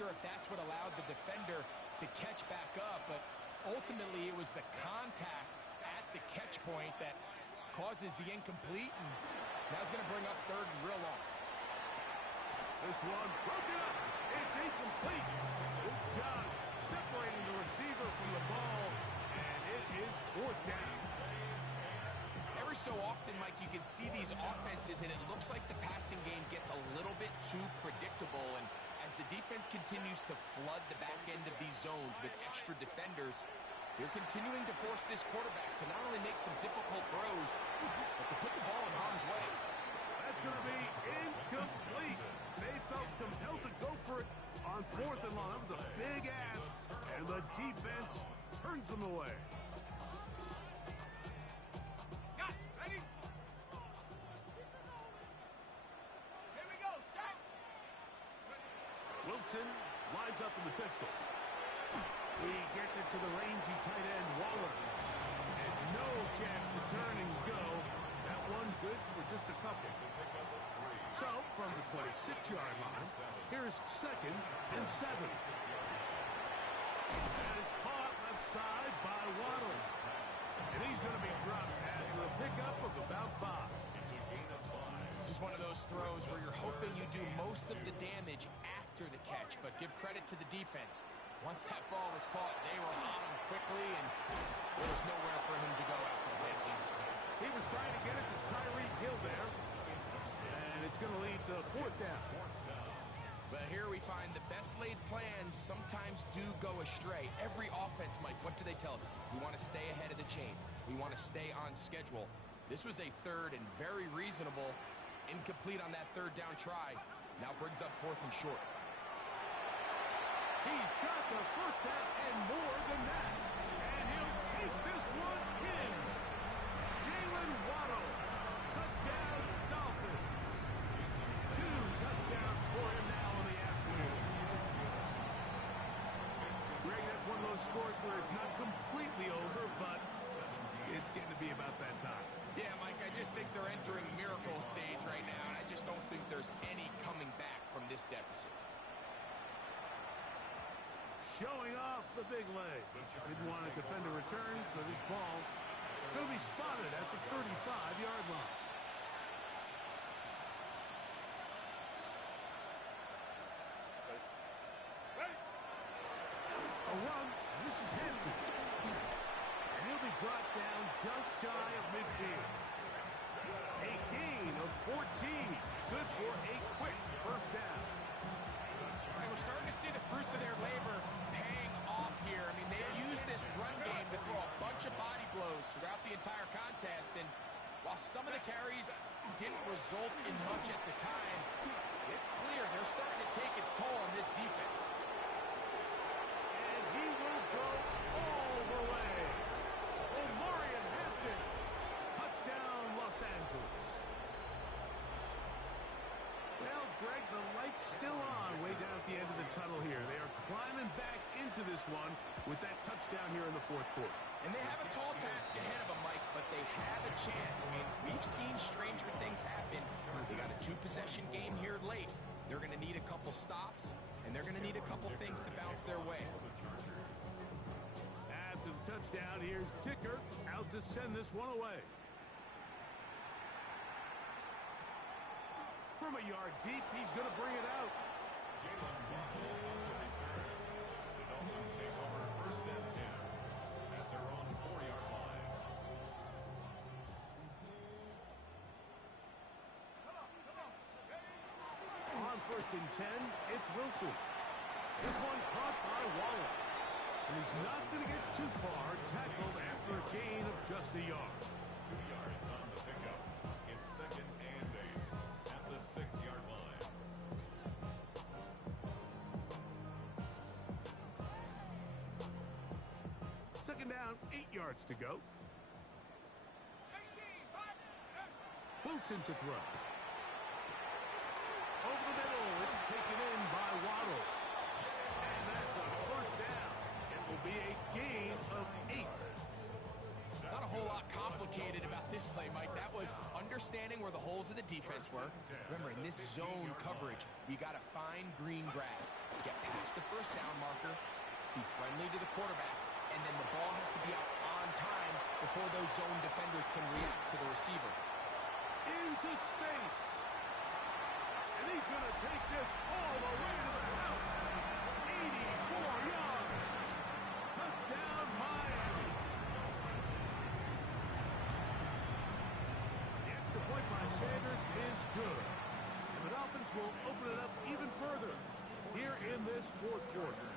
sure if that's what allowed the defender to catch back up, but ultimately it was the contact at the catch point that causes the incomplete, and now it's going to bring up third and real long. This one broken up. It's incomplete. Good job separating the receiver from the ball, and it is fourth down. Every so often, Mike, you can see these offenses, and it looks like the passing game gets a little bit too predictable, and as the defense continues to flood the back end of these zones with extra defenders, they're continuing to force this quarterback to not only make some difficult throws, but to put the ball in harm's way. That's going to be incomplete. They felt compelled to go for it on fourth and long. That was a big ask, and the defense turns them away. Got it. Ready? Here we go. Set. Wilson lines up in the pistol. He gets it to the rangy tight end, Waller. And no chance to turn and go. That one good for just a couple. So, from the 26-yard line, here's 2nd and 7. That is caught left side by Waddle. And he's going to be dropped after a pickup of about 5. This is one of those throws where you're hoping you do most of the damage after the catch, but give credit to the defense. Once that ball was caught, they were on him quickly, and there was nowhere for him to go after that. He was trying to get it to Tyreek Hill there, and it's going to lead to 4th down. But here we find the best laid plans sometimes do go astray. Every offense, Mike, what do they tell us? We want to stay ahead of the chains. We want to stay on schedule. This was a third and very reasonable. Incomplete on that third down try. Now brings up 4th and short. He's got the first down and more than that. And he'll take this one in. Jalen Waddle. Touchdown, Dolphins. 2 touchdowns for him now in the afternoon. Greg, that's one of those scores where it's not completely over, but it's getting to be about that time. Yeah, Mike, I just think they're entering miracle stage right now, and I just don't think there's any coming back from this deficit. Showing off the big leg. Didn't want to defend a return, so this ball going to be spotted at the 35-yard line. A run. This is Hampton. And he'll be brought down just shy of midfield. A gain of 14. Good for a quick first down. And we're starting to see the fruits of their labor paying off here. I mean, they've used this run game to throw a bunch of body blows throughout the entire contest. And while some of the carries didn't result in much at the time, it's clear they're starting to take its toll on this defense. And he will go all the way. Omarion Hampton. Touchdown, Los Angeles. Well, Greg, the light's still on way down at the end of the tunnel here. They are climbing back into this one with that touchdown here in the 4th quarter. And they have a tall task ahead of them, Mike, but they have a chance. I mean, we've seen stranger things happen. They got a 2-possession game here late. They're going to need a couple stops, and they're going to need a couple things to bounce their way. After the touchdown, here's Ticker out to send this one away. From a yard deep, he's going to bring it out. Jalen Waddle to return. The Dolphins take over 1st and 10 at their own 4-yard line. On 1st and 10, it's Wilson. This one caught by Waller. And he's not going to get too far, tackled after a gain of just a yard. 2 yards on the pickup. It's 2nd and 8 at the 6-yard line. Second down, 8 yards to go. 18, Wilson to throw. Over the middle, it's taken in by Waddle. And that's a first down. It will be a gain of 8. Not a whole lot complicated about this play, Mike. That was understanding where the holes of the defense were. Remember, in this zone coverage, you got to find green grass, get past the be friendly to the quarterback, and then the ball has to be out on time before those zone defenders can react to the receiver. Into space. And he's going to take this all the way to the house. 84 yards. Touchdown, Miami. The extra point by Sanders is good. And the Dolphins will open it up even further here in this fourth quarter.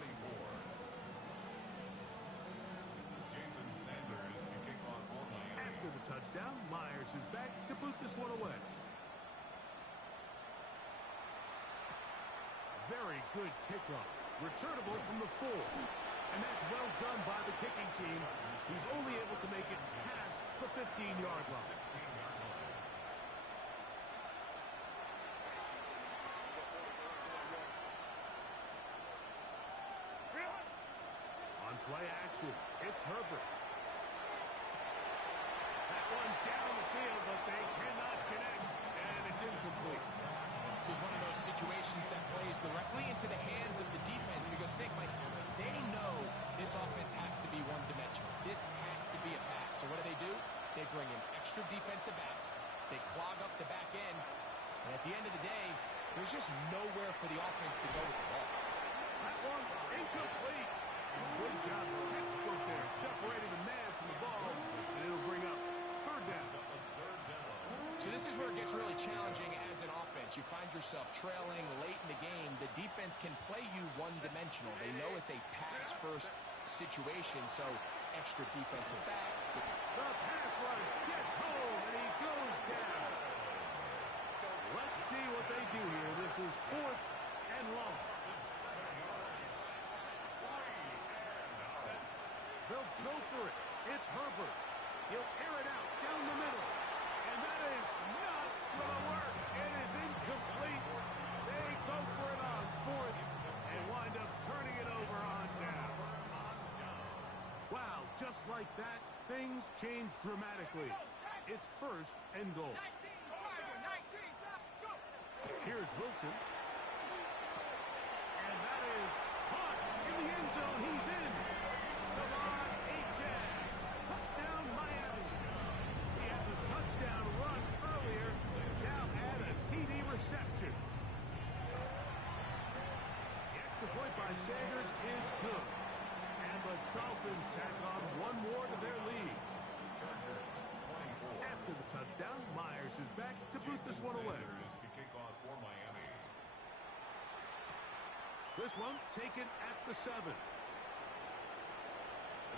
24. Jason Sanders to kick off for Miami. After the touchdown, Myers is back to boot this one away. Very good kickoff. Returnable from the 4. And that's well done by the kicking team. He's only able to make it past the 15-yard line. 16-yard line. On play action, it's Herbert. That one down the field, but they cannot connect. And it's incomplete. This is one of those situations that plays directly into the hands of the defense because they know this offense has to be one-dimensional. This has to be a pass. So what do? They bring in extra defensive backs. They clog up the back end. And at the end of the day, there's just nowhere for the offense to go with the ball. That one incomplete. Good job, textbook there, separating the man from the ball. And it'll bring up third down. So this is where it gets really challenging as an offense. You find yourself trailing late in the game. The defense can play you one-dimensional. They know it's a pass-first situation, so extra defensive backs. The pass rush gets home, and he goes down. Let's see what they do here. This is 4th and long. They'll go for it. It's Herbert. He'll air it out down the middle. And that is not going to work. It is incomplete. They go for it on 4th and wind up turning it over on down. Wow, just like that, things change dramatically. It's 1st and goal. 19, Tiger, 19, time, go. Here's Wilson. And that is caught in the end zone. He's in. Salah Etienne. Touchdown, Miami. He had the touchdown run earlier. Now add a TD reception. The extra point by Sanders is good. And the Dolphins tack on one more to their lead. Chargers 24. After the touchdown, Myers is back to boot this one away. Sanders to kick off for Miami. This one taken at the 7.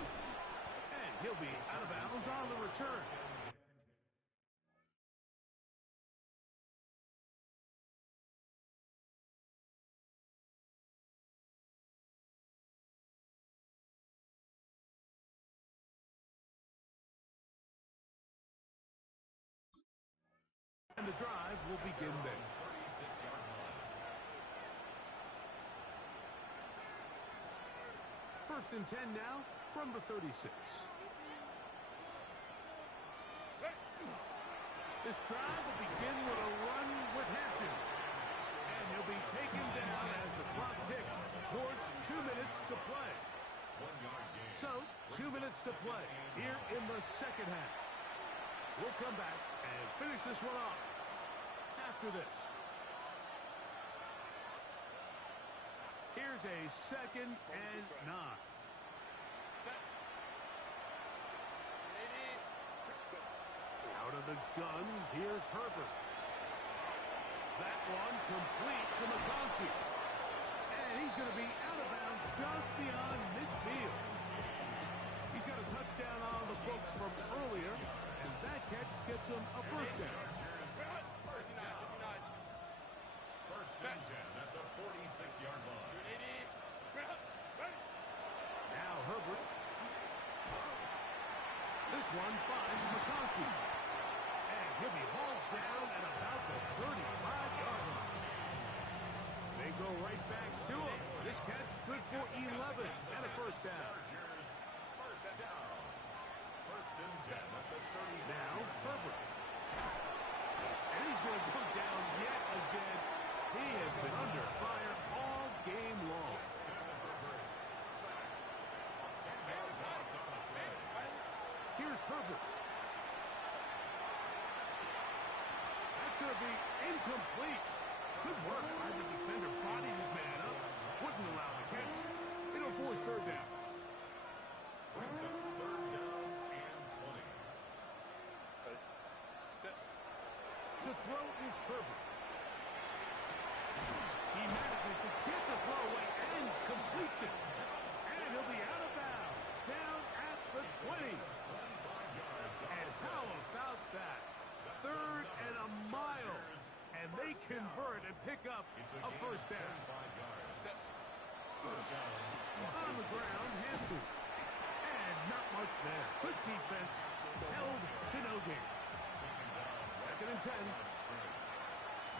And he'll be out of bounds on the return. And the drive will begin then. 36-yard line. 1st and 10 now from the 36. This drive will begin with a run with Hampton. And he'll be taken down as the clock ticks towards 2 minutes to play. 1-yard gain. So, 2 minutes to play here in the second half. We'll come back and finish this one off after this. Here's a 2nd and 9. Out of the gun, here's Herbert. That one complete to McConkey. And he's going to be out of bounds just beyond midfield. He's got a touchdown on the books from earlier, and that catch gets him a first down. First down. 1st and 10 at the 46-yard line. Now Herbert. This one finds McConkey. And he'll be hauled down at about the 35-yard line. They go right back to him. This catch good for 11 and a first down. Chargers first down. 1st and 10 at the 30. Now Herbert. And he's going to go down yet again. He has been under fire all game long. Justin Herbert Herbert. That's going to be incomplete. Good work by the defender. Bodies his man up. Wouldn't allow the catch. It'll force third down. Brings up third down and 20. To throw is Herbert. He manages to get the throw away and completes it. And he'll be out of bounds. Down at the 20. And how about that? Third and a mile. And they convert and pick up a first down. On the ground, Hampton. And not much there. Good defense. Held to no gain. Second and 10.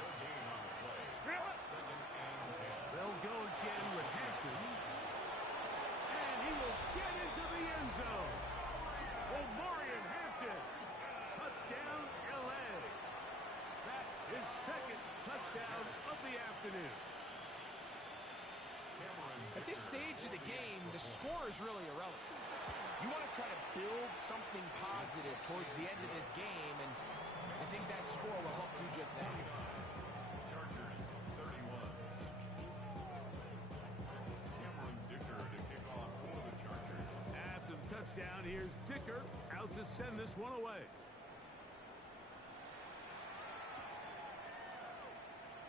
No gain on the play. Second and 10. They'll go again with Hampton. And he will get into the end zone. Omarion Hampton. Touchdown, L.A. That's his second touchdown of the afternoon. At this stage of the game, the score is really irrelevant. You want to try to build something positive towards the end of this game, and I think that score will help do just that. Chargers 31. Cameron Dicker to kick off for the Chargers. After the touchdown, here's Dicker out to send this one away.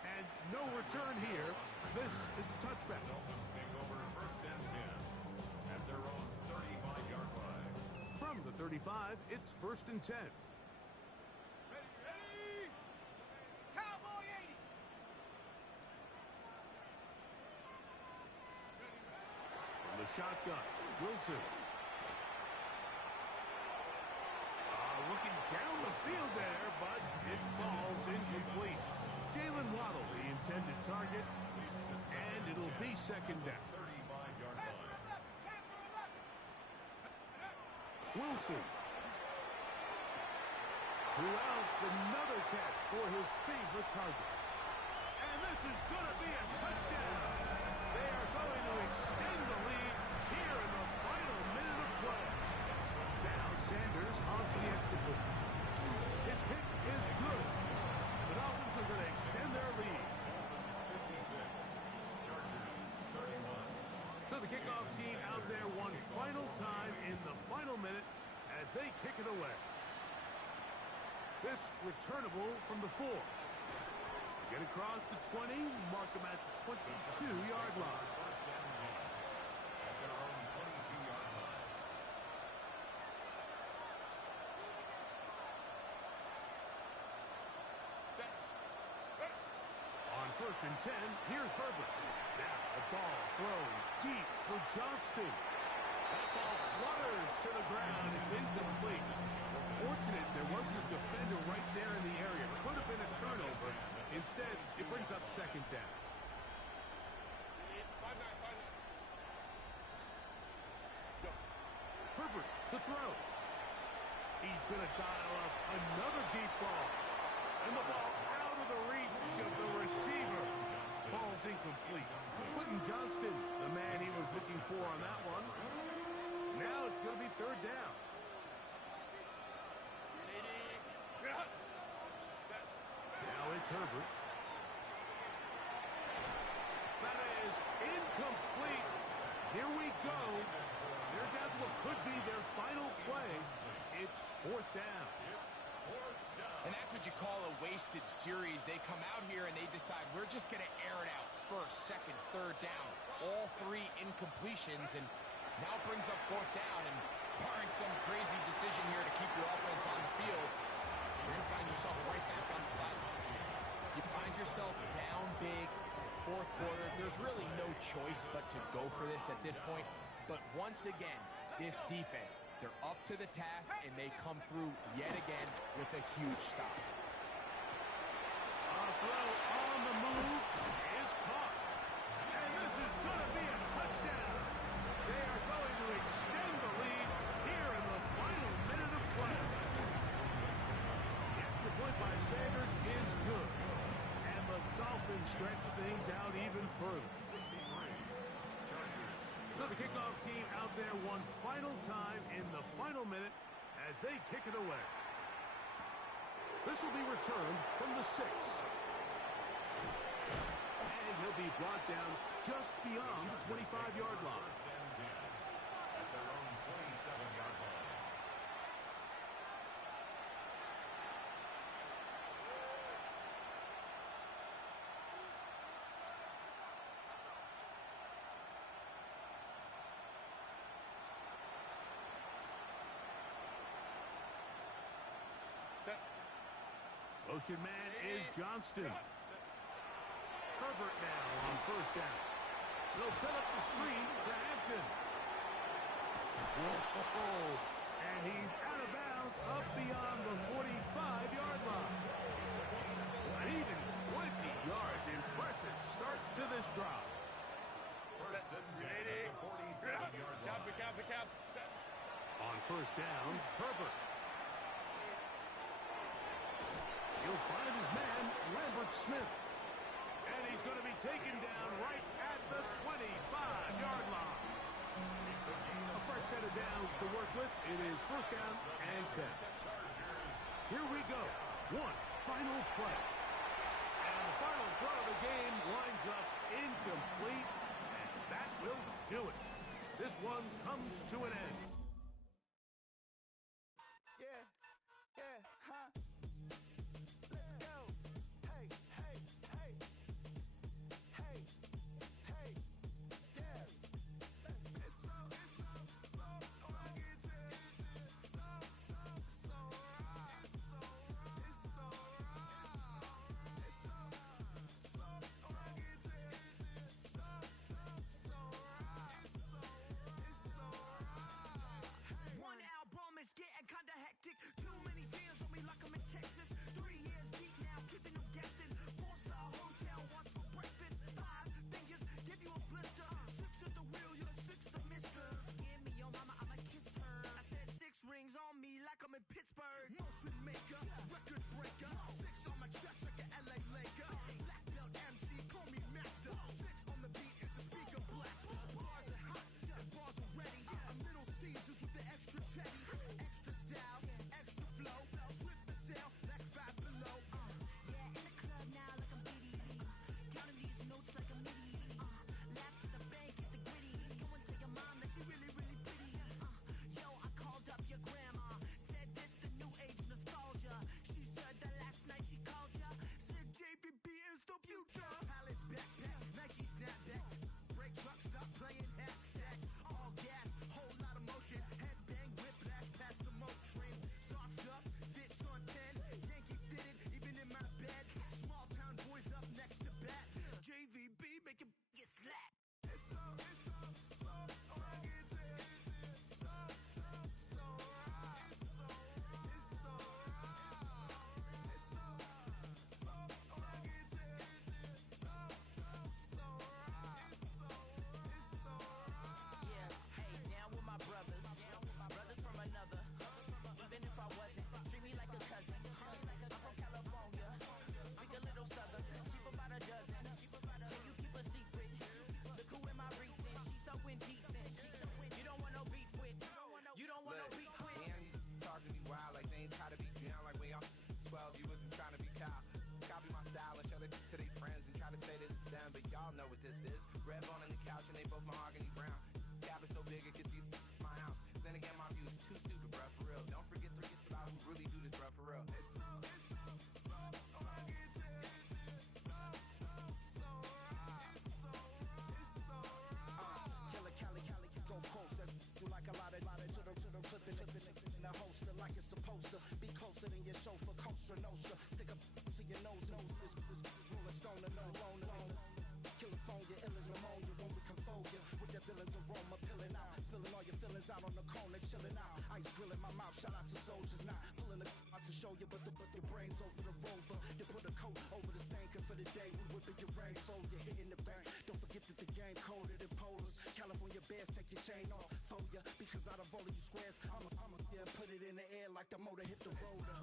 And no return here. This is a touchback. Dolphins take over first and 10 at their own 35-yard line. From the 35, it's first and 10. Ready? Cowboy 80. From the shotgun, Wilson. Looking down the field there, but it falls incomplete. Jalen Waddle, the intended target, and it'll be second down. 35-yard line. Wilson. Who else another catch for his favorite target. And this is going to be a touchdown. They are going to extend the lead here in the final minute of play. Now Sanders on the extra point. His kick is good. The Dolphins are going to extend their lead. Dolphins 56. Chargers 31. So the kickoff team out there one final time in the final minute as they kick it away. This returnable from the 4. Get across the 20, mark them at the 22-yard line. First and 10 at their own 22-yard line. On first and 10, here's Herbert. Now the ball thrown deep for Johnston. That ball flutters to the ground. It's incomplete. Fortunate there wasn't a defender right there in the area. Could have been a turnover. Instead, it brings up second down. Herbert to throw. He's going to dial up another deep ball. And the ball out of the reach of the receiver. Ball's incomplete. Quentin Johnston, the man he was looking for on that one. Now it's going to be third down. Now it's Herbert. That is incomplete. Here we go. They're down to what could be their final play. It's fourth down. And that's what you call a wasted series. They come out here and they decide we're just going to air it out. First, second, third down. All three incompletions, and now it brings up fourth down. And barring some crazy decision here to keep your offense on the field, you're going to find yourself right back on the sideline. You find yourself down big. It's the fourth quarter. There's really no choice but to go for this at this point. But once again, this defense, they're up to the task, and they come through yet again with a huge stop. A throw on the move is caught. And this is going to be a touchdown. They are going to extend the lead here in the final minute of play. The extra point by Sanders is good. And the Dolphins stretch things out even further. So the kickoff team out there one final time in the final minute as they kick it away. This will be returned from the 6. And he'll be brought down just beyond the 25-yard line. First and 10 at their own 27-yard line. Motion man is Johnston. Herbert now on first down. They'll set up the screen to Hampton. Whoa. And he's out of bounds up beyond the 45-yard line. An even 20 yards. Impressive starts to this drive. First and 10 at the 47-yard line. On first down, Herbert. He'll find his man, Lambert Smith. And he's going to be taken down right at the 25-yard line. A fresh set of downs to work with. It is first down and 10. Here we go. One final play. And the final throw of the game winds up incomplete. And that will do it. This one comes to an end. Motion maker, record breaker, 6 on my chest like an LA Laker. Black belt MC, call me master. 6 on the beat, it's a speaker blaster. Bars are hot, and bars are ready. A Middle Caesars with the extra chetty. Extra style, extra flow. Swift for sale, like 5 below. Yeah, in the club now like I'm Diddy. Counting these notes like a MIDI. Laugh to the bank, hit the gritty. Go and tell your mom that she really, really pretty. Yo, I called up your grandma. Said this the new age nostalgia. She said that last night she called ya. Said JVB is the future. Palace backpack, Nike snapback. Break truck, stop playing hack sack. All gas, whole lot of motion. Headbang, whiplash, past the moat train. Sauced up, fits on 10. Yankee fitted, even in my bed. Small town boys up next to bat. JVB, make it get slapped. Yeah, hey, down with my brothers. Brothers from another. Even if I wasn't, treat me like a cousin. I'm from California. Speak a little southern. Cheap about a dozen. Can you keep a secret? Look who in my recent. She's so indecent. You don't want no beef with. You don't want no beef with. Damn, you talk to me wild like they ain't try to be down like when y'all 12, you wasn't trying to be Kyle. Copy my style and show it to their friends and try to say that it's them, but y'all know what this is. Red bone on the couch and they both mahogany brown. Gap is so big it can see my house. Then again, my view is too stupid, bruh, for real. Don't forget about who really do this, bruh, for real. Killer Cali, go closer. You like a lot of to the flipping in the holster like it's supposed to be closer than your chauffeur, Costa Nostra. Stick up to your nose, this rolling stone and no rolling. Killer phone, your ill as pneumonia when we confold you with the villain's aroma, pilling out, spilling all your feelings out on the corner, chilling out. Ice drilling my mouth, shout out to soldiers, not pulling the out to show you, but your brains over the rover. You put a coat over the stain, cause for the day we whipping your rain, so you're hitting the bank. Don't forget that the game colder than polars. California bears, take your chain off for ya, because out of all of you squares, I'ma yeah, put it in the air like the motor hit the roller.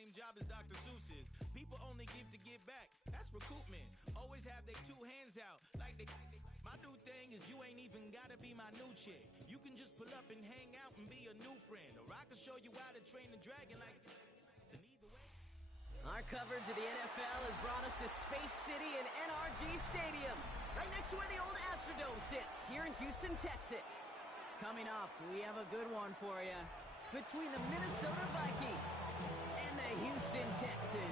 same job as Dr. Seuss is. People only give to give back. That's recoupment. Always have their two hands out. My new thing is you ain't even gotta be my new chick. You can just pull up and hang out and be a new friend. Or I can show you how to train the dragon like... And either way... Our coverage of the NFL has brought us to Space City and NRG Stadium, right next to where the old Astrodome sits, here in Houston, Texas. Coming up, we have a good one for you. Between the Minnesota Vikings and the Houston Texans.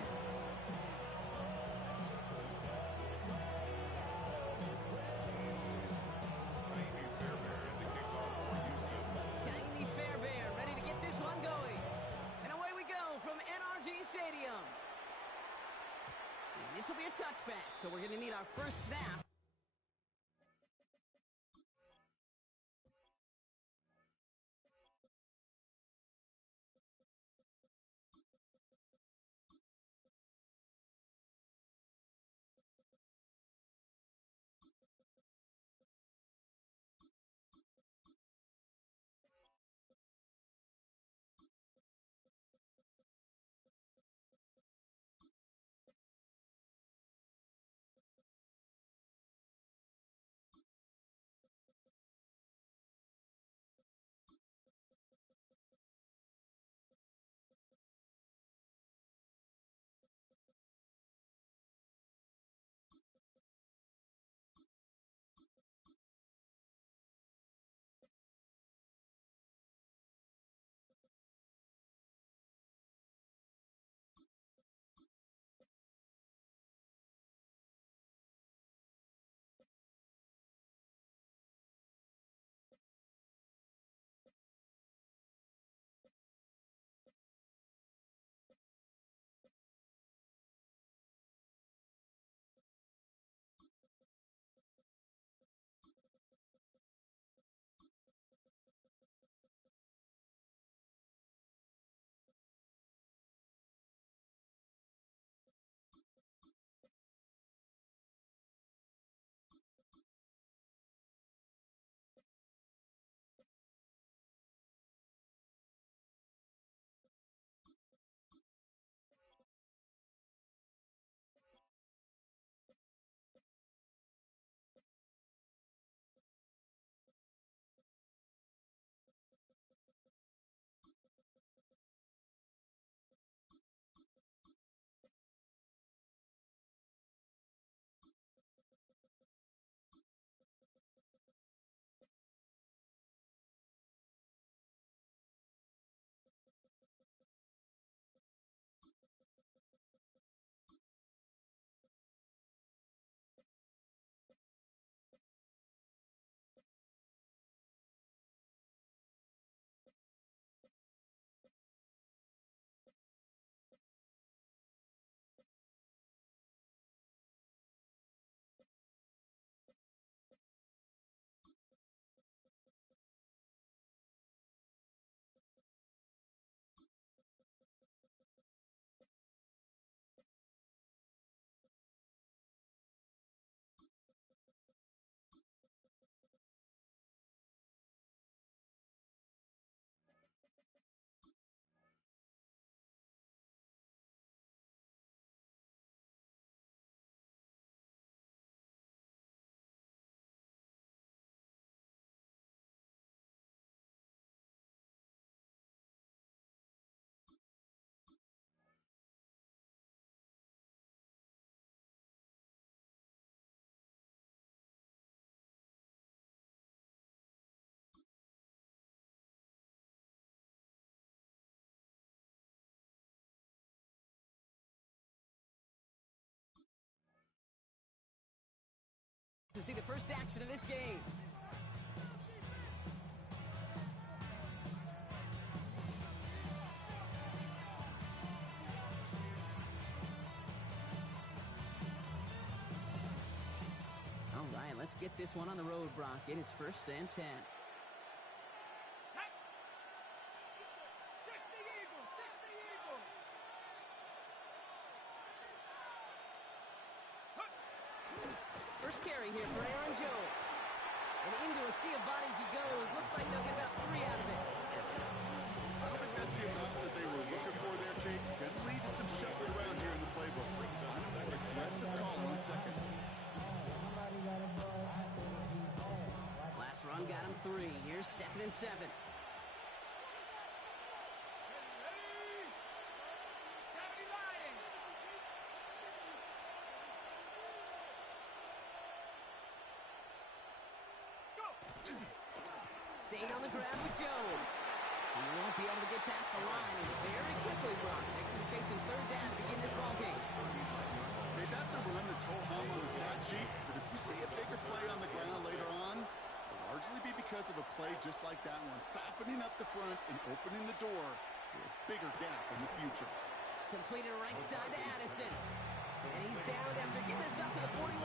Kaimi Fairbairn ready to get this one going. And away we go from NRG Stadium. And this will be a touchback, so we're going to need our first snap. To see the first action of this game. All right, let's get this one on the road, Brock. It is 1st and 10. First carry here for Aaron Jones. And into a sea of bodies he goes. Looks like they'll get about 3 out of it. I don't think that's the amount that they were looking for there, Jake. Good lead Run got him 3. Here's 2nd and 7. Staying on the ground with Jones. He won't be able to get past the line, and very quickly, Brock, they could be facing 3rd down to begin this ball game. Okay, that's a run that's ho-hum on the stat sheet, but if you see a bigger play on the ground later on, it'll largely be because of a play just like that one, softening up the front and opening the door for a bigger gap in the future. Completed right side to Addison. And he's down after getting this up to the 41.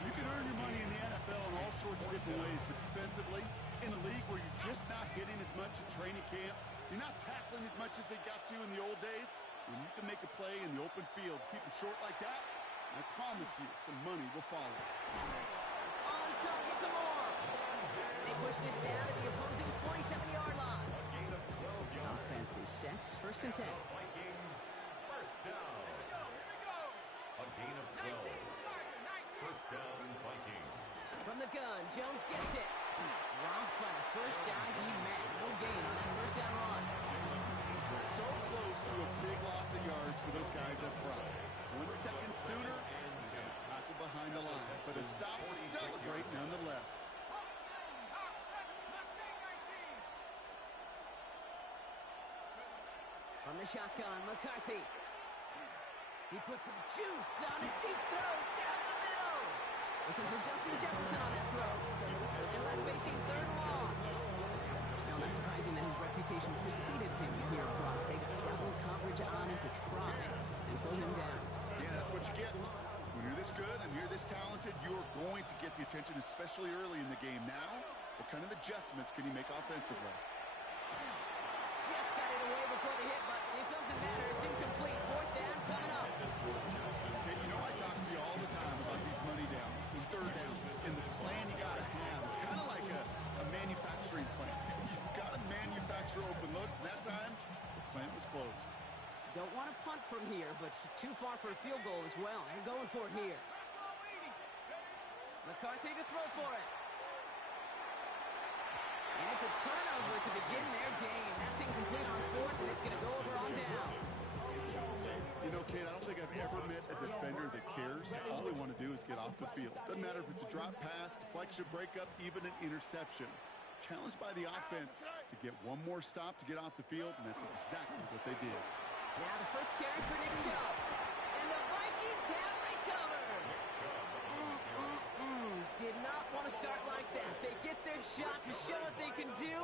You can earn your money in the NFL in all sorts of different ways, but defensively, in a league where you're just not hitting as much at training camp, you're not tackling as much as they got to in the old days, when you can make a play in the open field, keep it short like that, I promise you some money will follow. It's on target to Moore. And they push this down to the opposing 47-yard line. A gain of 12 yards. Offense is set. 1st and 10. Vikings, first down. A gain of 12. First down, Vikings. From the gun, Jones gets it. Robbed by the first guy he met. No gain on that 1st down run. So close to a big loss of yards for those guys up front. 1 second sooner, and he's got a tackle behind the line. But a stop to celebrate nonetheless. From the shotgun, McCarthy. He puts some juice on a deep throw down the middle. Looking for Justin Jefferson on that throw. They're left facing 3rd and long. Now, not surprising that his reputation preceded him here, Brock. They double coverage on him to try and slow him down. Yeah, that's what you get. When you're this good and you're this talented, you're going to get the attention, especially early in the game. Now, what kind of adjustments can he make offensively? Just got it away before the hit, but it doesn't matter. It's incomplete. 4th down coming up. Okay, you know I talk to you all the time about these money downs, the 3rd downs, and the plan you got to have. It's kind of like a manufacturing plant. You've got to manufacture open looks, and that time, the plant was closed. Don't want to punt from here, but too far for a field goal as well. They're going for it here. McCarthy to throw for it. And it's a turnover to begin their game. That's incomplete on 4th, and it's going to go over on down. You know, Kate, I don't think I've ever met a defender that cares. All they want to do is get off the field. Doesn't matter if it's a drop pass, deflection, breakup, even an interception. Challenged by the offense to get one more stop to get off the field, and that's exactly what they did. Now the first carry for Nick Chubb. And the Vikings have recovered. Did not want to start like that. They get their shot to show what they can do,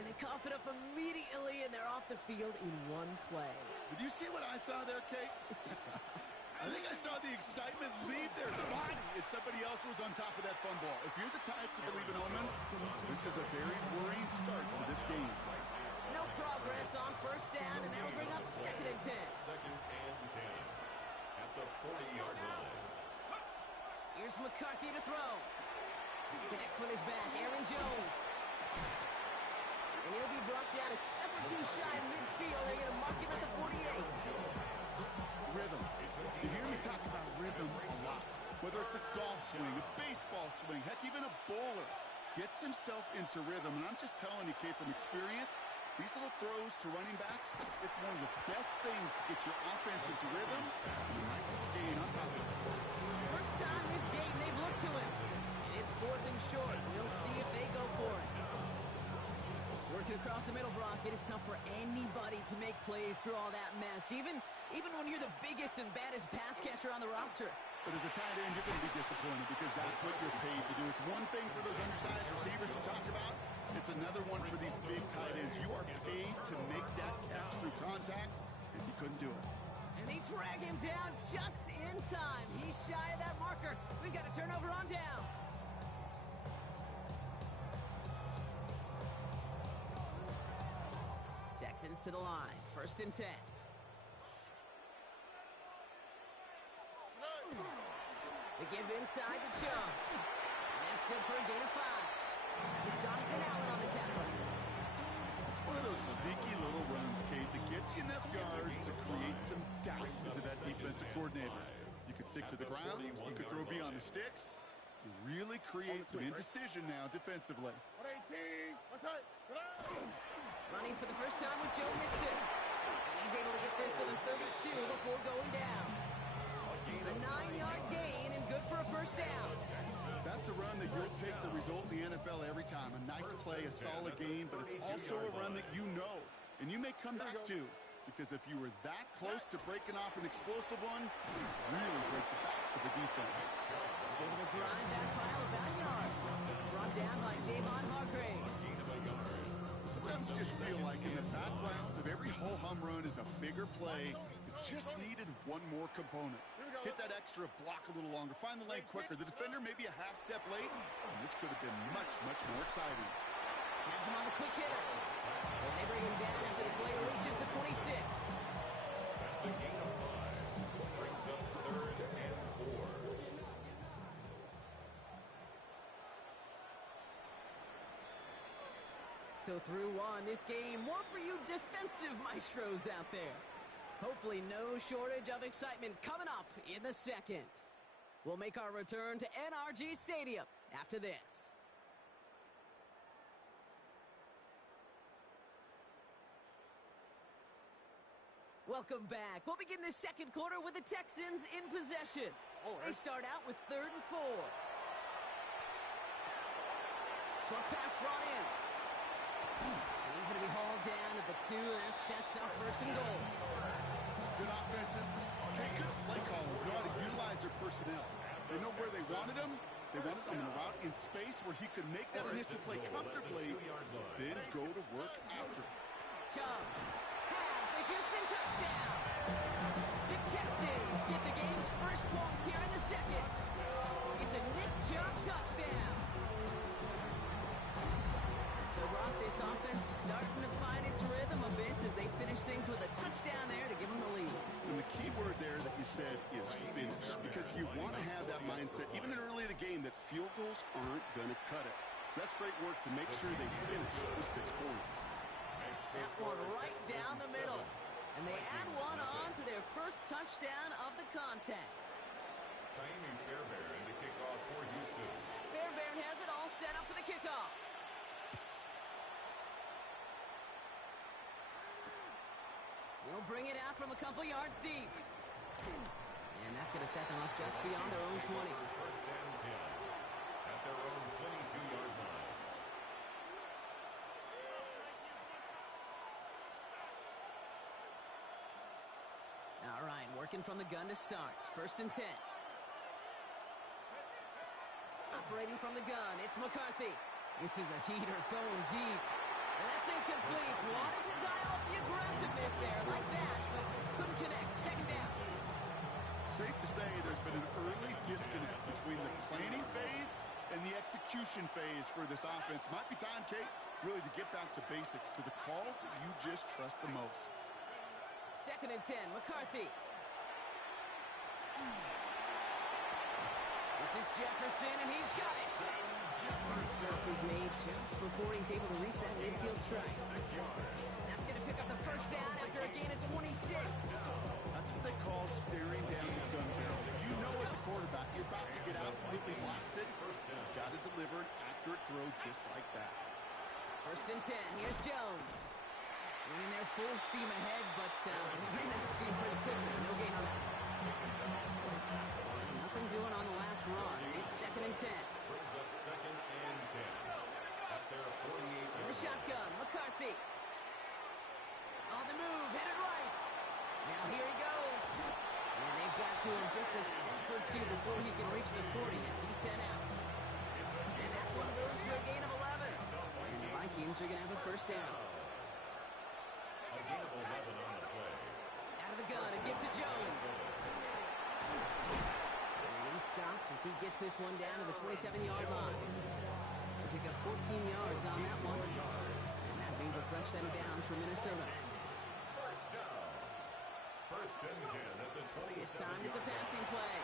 and they cough it up immediately, and they're off the field in one play. Did you see what I saw there, Kate? I think I saw the excitement leave their body as somebody else was on top of that fun ball. If you're the type to believe in omens, this is a very worrying start to this game. No progress on 1st down, and that'll bring up 2nd and 10. 2nd and 10. At the 40-yard line. Here's McCarthy to throw. The next one is back, Aaron Jones. And he'll be brought down a step or two shy of midfield. They're going to mark him at the 48. Rhythm. You hear me talk about rhythm a lot. Whether it's a golf swing, a baseball swing, heck, even a bowler gets himself into rhythm. And I'm just telling you, Kate, from experience, these little throws to running backs, it's one of the best things to get your offense into rhythm. And a nice little gain on top of it. First time this game they've looked to him. And it's 4th and short. We'll see if they go for it. Working across the middle, Brock, it is tough for anybody to make plays through all that mess, even when you're the biggest and baddest pass catcher on the roster. But as a tight end, you're going to be disappointed because that's what you're paid to do. It's one thing for those undersized receivers to talk about. It's another one for these big tight ends. You are paid to make that catch through contact, and he couldn't do it. And they drag him down just in time. He's shy of that marker. We've got a turnover on downs. Texans to the line. 1st and 10. The give inside to Chubb. And that's good for a gain of 5. It's Jonathan Allen on the tackle. It's one of those sneaky little runs, Kate, that gets you enough yards to create some doubt into that defensive coordinator. You could stick to the ground, you could throw beyond the sticks. really create some indecision now defensively. Running for the first time with Joe Mixon. And he's able to get this to the 32 before going down. A 9-yard gain and good for a first down. That's a run that you'll take the result in the NFL every time. A nice play, a solid gain, but it's also a run that you know, and you may come back to, because if you were that close to breaking off an explosive one, you really break the backs of the defense. He's able to drive that pile about a yard. Brought down by Javon Hargrave. Sometimes you just feel like in the background of every ho-hum run is a bigger play. It just needed one more component. Hit that extra block a little longer. Find the lane quicker. The defender maybe a half step late. And this could have been much, much more exciting. Has him on the quick hitter. And they bring him down after the player reaches the 26. That's a gain of 5. Brings up 3rd and 4. So through one, this game, more for you defensive maestros out there. Hopefully no shortage of excitement coming up in the second. We'll make our return to NRG Stadium after this. Welcome back. We'll begin the second quarter with the Texans in possession. They start out with 3rd and 4. Short pass brought in. And he's going to be hauled down at the 2. That sets up 1st and goal. Good offenses. Okay, good play callers know how to utilize their personnel. They know where they wanted him. They wanted him in a route in space where he could make that initial play comfortably, then go to work after. Chubb has the Houston touchdown. The Texans get the game's first points here in the second. It's a Nick Chubb touchdown. So, Brock, this offense starting to find its rhythm a bit as they finish things with a touchdown there to give them the lead. And the key word there that you said is finish, because you want to have that mindset, even early in the game, that field goals aren't going to cut it. So that's great work to make sure they finish with 6 points. That one right down the middle. And they add one on to their first touchdown of the contest. Taimi Fairbairn to kick off for Houston. Fairbairn has it all set up for the kickoff. They'll bring it out from a couple yards deep. And that's going to set them up just beyond their own 20. First and 10 at their own 22-yard line. All right, working from the gun to start. 1st and 10. Operating from the gun, it's McCarthy. This is a heater going deep. And that's incomplete. Wanted to dial up the aggressiveness there like that, but couldn't connect. 2nd down. Safe to say there's been an early disconnect between the planning phase and the execution phase for this offense. Might be time, Kate, really to get back to basics, to the calls that you just trust the most. 2nd and 10, McCarthy. This is Jefferson, and he's got it. The stop is made just before he's able to reach that midfield strike. That's going to pick up the first down after a gain of 26. That's what they call staring down the gun barrel. You know as a quarterback, you're about to get absolutely blasted. You've got to deliver an accurate throw just like that. 1st and 10, here's Jones. In there full steam ahead, but ran out of steam pretty quickly. No gain on that. Nothing doing on the last run. It's 2nd and 10. Brings up 2nd and 10 at their 48-yard The shotgun, McCarthy. On the move, hit it right. Now here he goes. And they've got to him just a step or 2 before he can reach the 40 as he's sent out. And that one goes for a gain of 11. And the Vikings are going to have a first down. A gain of 11 on the play. Out of the gun, a give to Jones. And he's stopped as he gets this one down to the 27-yard line. They'll pick up 14 yards on that one. And that means a fresh set of downs for Minnesota. First down. 1st and 10 at the 27. This time it's a passing play.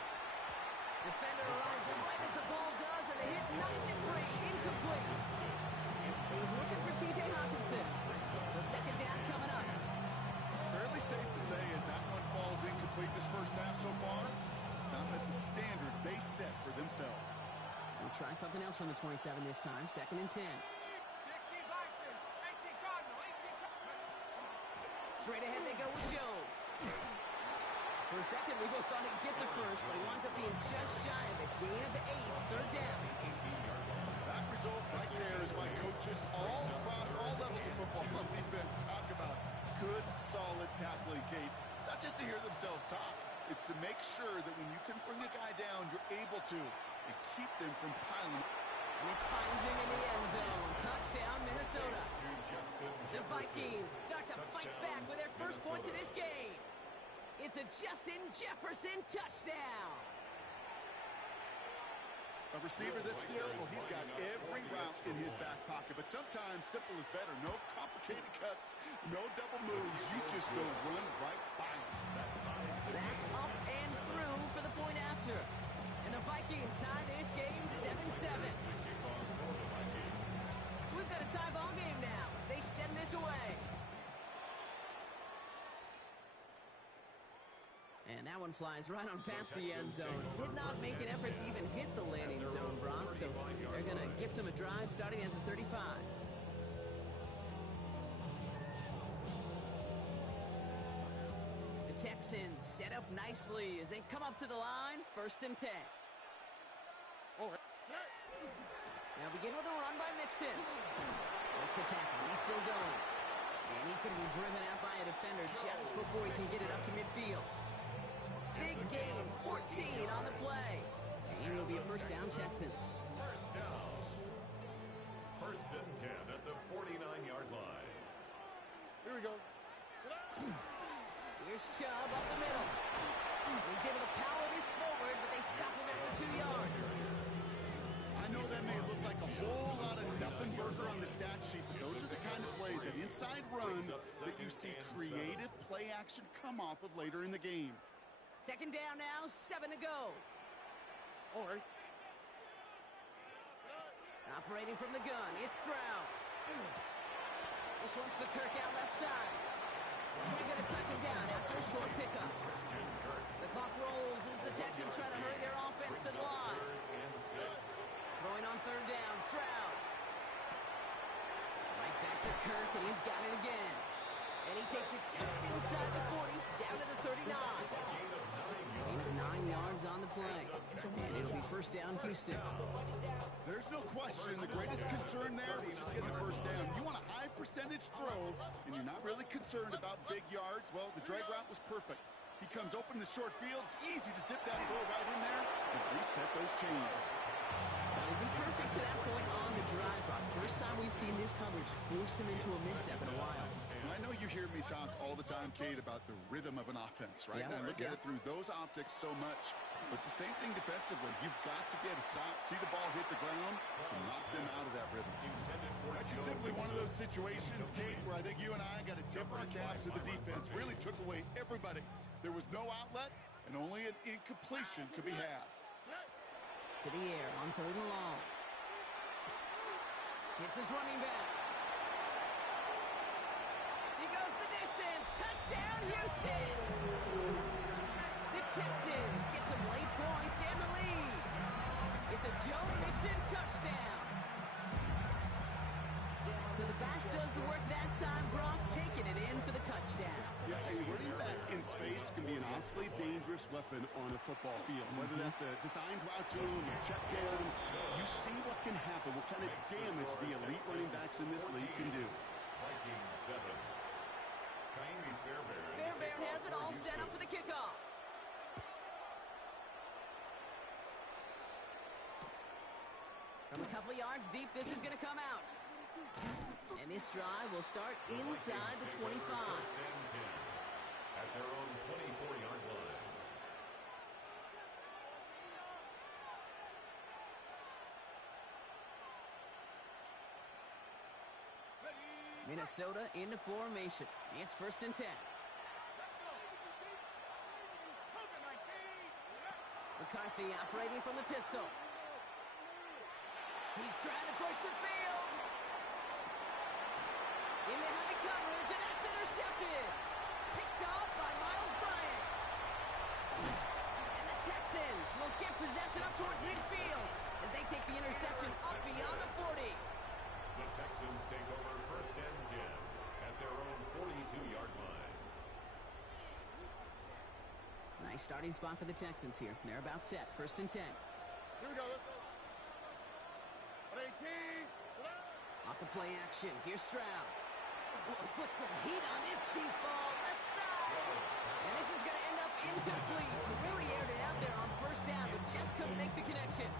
Defender arrives right as the ball does, and the hit knocks it free. Incomplete. He was looking for T.J. Hawkinson. So 2nd down coming up. Fairly safe to say as that one falls incomplete this first half so far, it's not met the standard they set for themselves. We'll try something else from the 27 this time. 2nd and 10. 16 Bisons, 18 Cardinal, 18 Cardinal. Straight ahead they go with Jones. For a second, we both thought he'd get the first, but he winds up being just shy of a gain of 8. 3rd down. That result right there is why coaches all across all levels of football on defense talk about good, solid tackling, Kate. It's not just to hear themselves talk. It's to make sure that when you can bring a guy down, you're able to, and keep them from piling. And this finds him in the end zone. Touchdown, Minnesota. The Vikings start to fight back with their first points of this game. It's a Justin Jefferson touchdown. A receiver this skilled, well, he's got every route in his back pocket. But sometimes simple is better. No complicated cuts, no double moves. You just go run right by him. That's up and through for the point after. And the Vikings tie this game 7-7. We've got a tie ball game now as they send this away. And that one flies right on past the end zone. Did not make an effort to even hit the landing zone, Brock. So they're going to gift him a drive starting at the 35. The Texans set up nicely as they come up to the line. 1st and 10. Now begin with a run by Mixon. Makes a tackle. He's still going. And he's going to be driven out by a defender just before he can get it up to midfield. Big gain, 14 on the play. And it'll be a 1st down, Texans. 1st down. 1st and 10 at the 49-yard line. Here we go. Here's Chubb up the middle. He's able to power this forward, but they stop him after 2 yards. I know that may look like a whole lot of nothing burger on the stat sheet, but those are the kind of plays, an inside run, that you see creative play action come off of later in the game. 2nd down now, 7 to go. All right. Operating from the gun, it's Stroud. This one's to Kirk out left side. They're going to touch him down after a short pickup. The clock rolls as the Texans try to hurry their offense to the line. Throwing on 3rd down, Stroud. Right back to Kirk, and he's got it again. And he takes it just inside the 40, down to the 39. Gain of 9 yards on the play. And it'll be 1st down, Houston. There's no question the greatest concern there was just getting the 1st down. You want a high percentage throw, and you're not really concerned about big yards. Well, the drag route was perfect. He comes open in the short field. It's easy to zip that throw right in there and reset those chains. Well, he's been perfect to that point on the drive, Brock. First time we've seen this coverage force him into a misstep in a while. And I know you hear me talk all the time, Kate, about the rhythm of an offense, right? Yeah, and I look at it through those optics so much. But it's the same thing defensively. You've got to get a stop, see the ball hit the ground to knock them out of that rhythm. That's just simply one of those situations, Kate, where I think you and I got to tip our cap to the defense. Really took away everybody. There was no outlet, and only an incompletion could be had. To the air on 3rd and long. Hits his running back. He goes the distance. Touchdown, Houston! The Texans get some late points and the lead. It's a Joe Mixon touchdown. So the back does the work that time, Brock, taking it in for the touchdown. Yeah, a running back in space can be an awfully dangerous weapon on a football field. Whether that's a designed route to him, a check down, you see what can happen, what kind of damage the elite running backs in this league can do. Vikings 7. Kaimi Fairbairn. Fairbairn has it all set up for the kickoff. From a couple of yards deep, this is going to come out. And this drive will start inside the 25. 1st and 10 at their own 24-yard line. Minnesota into formation. It's 1st and 10. McCarthy operating from the pistol. He's trying to push the field. In the heavy coverage, and that's intercepted. Picked off by Miles Bryant. And the Texans will get possession up towards midfield as they take the interception up beyond the 40. The Texans take over first and 10 at their own 42-yard line. Nice starting spot for the Texans here. They're about set. First and 10. Here we go. Let's go. 18. Off the play action. Here's Stroud. Oh, put some heat on this deep ball. Left side. And this is going to end up incomplete. He really aired it out there on first down, but just couldn't make the connection.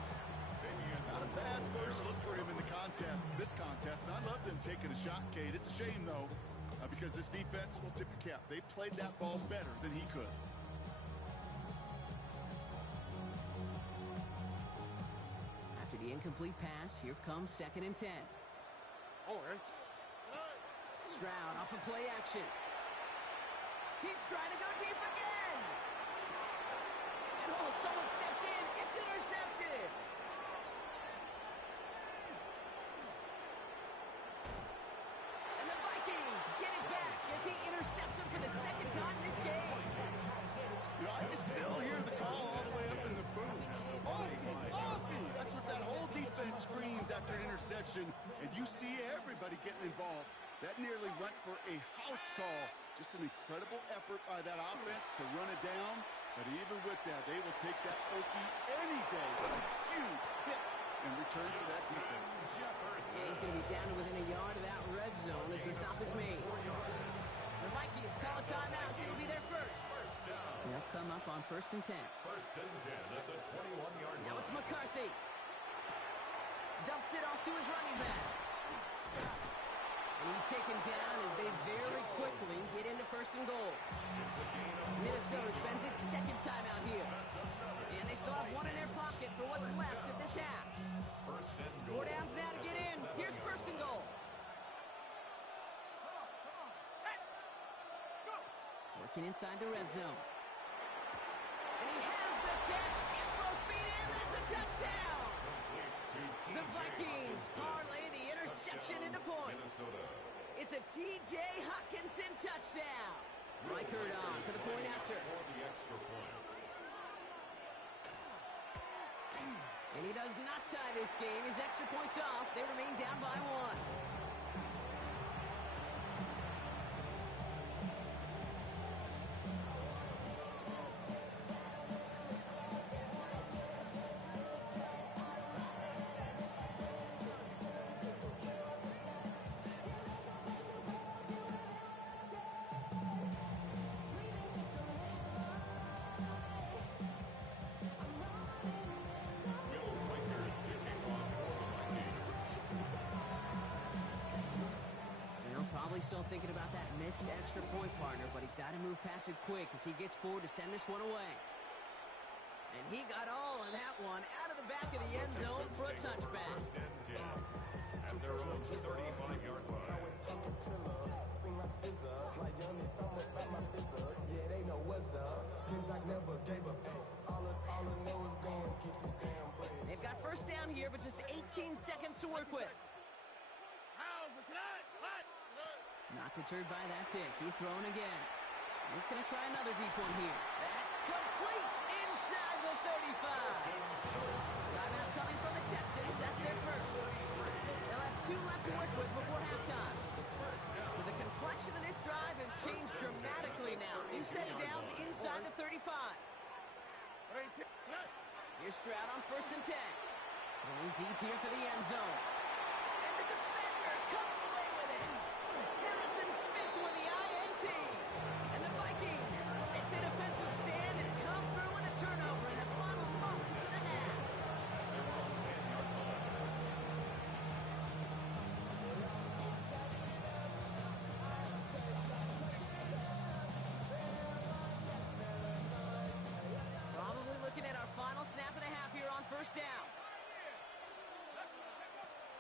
Not a bad first look for him in the this contest. And I love them taking a shot, Kate. It's a shame, though, because this defense will tip your cap. They played that ball better than he could. After the incomplete pass, here comes second and 10. Stroud off of play action. He's trying to go deep again. And someone stepped in. It's intercepted. And the Vikings get it back as he intercepts him for the second time this game. You know, I can still hear the call all the way up in the booth. That's what that whole defense screams after an interception, and you see everybody getting involved. That nearly went for a house call. Just an incredible effort by that offense to run it down. But even with that, they will take that Okie any day. A huge hit in return for that defense. Yeah, he's going to be down to within a yard of that red zone as the stop is made. The Vikings call a timeout. It will be their first. They'll come up on first and 10. First and 10 at the 21-yard line. Now it's McCarthy. Dumps it off to his running back. And he's taken down as they very quickly get into first and goal. Minnesota spends its second time out here. And they still have one in their pocket for what's left of this half. First and goal. 4 downs now to get in. Here's first and goal. Working inside the red zone. And he has the catch. Gets both feet in. That's a touchdown. The Vikings parlay the interception into points. It's a T.J. Hockenson touchdown. Mike Hurd on for the point after. For the extra point. And he does not tie this game. His extra points off. They remain down by 1. Still thinking about that missed extra point, partner, but he's got to move past it quick as he gets forward to send this one away. And he got all of that one out of the back of the end zone for a touchback. First and 10 at their own 35-yard line. They've got first down here, but just 18 seconds to work with. Not deterred by that pick. He's throwing again. He's going to try another deep one here. That's complete inside the 35. Timeout coming from the Texans. That's their first. They'll have 2 left to work with before halftime. So the complexion of this drive has changed dramatically now. New set of downs inside the 35. Here's Stroud on first and 10. Going deep here for the end zone. And the defender comes away with it. Harrison Smith with the INT. And the Vikings make the defensive stand and come through with a turnover in the final moments of the half. Probably looking at our final snap of the half here on first down.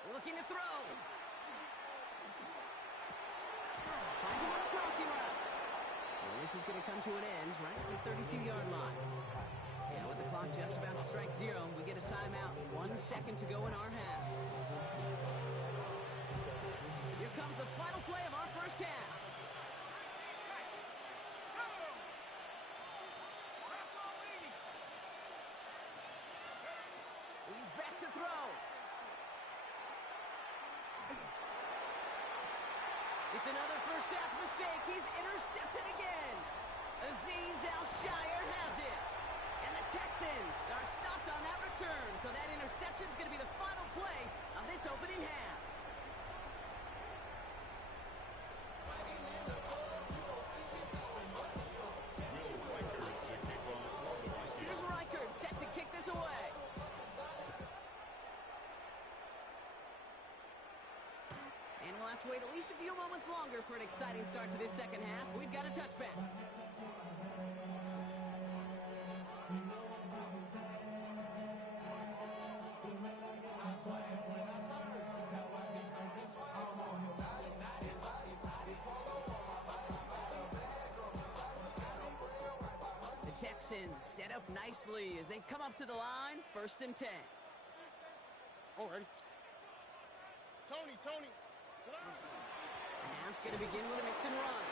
Looking to throw. Finds him on a crossing route. And this is going to come to an end right at the 32-yard line. And with the clock just about to strike 0, we get a timeout. 1 second to go in our half. Here comes the final play of our first half. It's another first half mistake. He's intercepted again. Azeez Al-Shaair has it. And the Texans are stopped on that return. So that interception is going to be the final play of this opening half. Here's Reichard set to kick this away. And we'll have to wait at least a few moments longer for an exciting start to this second half. We've got a touchback. The Texans set up nicely as they come up to the line, 1st and 10. All right. Tony. The half's going to begin with a mix and run.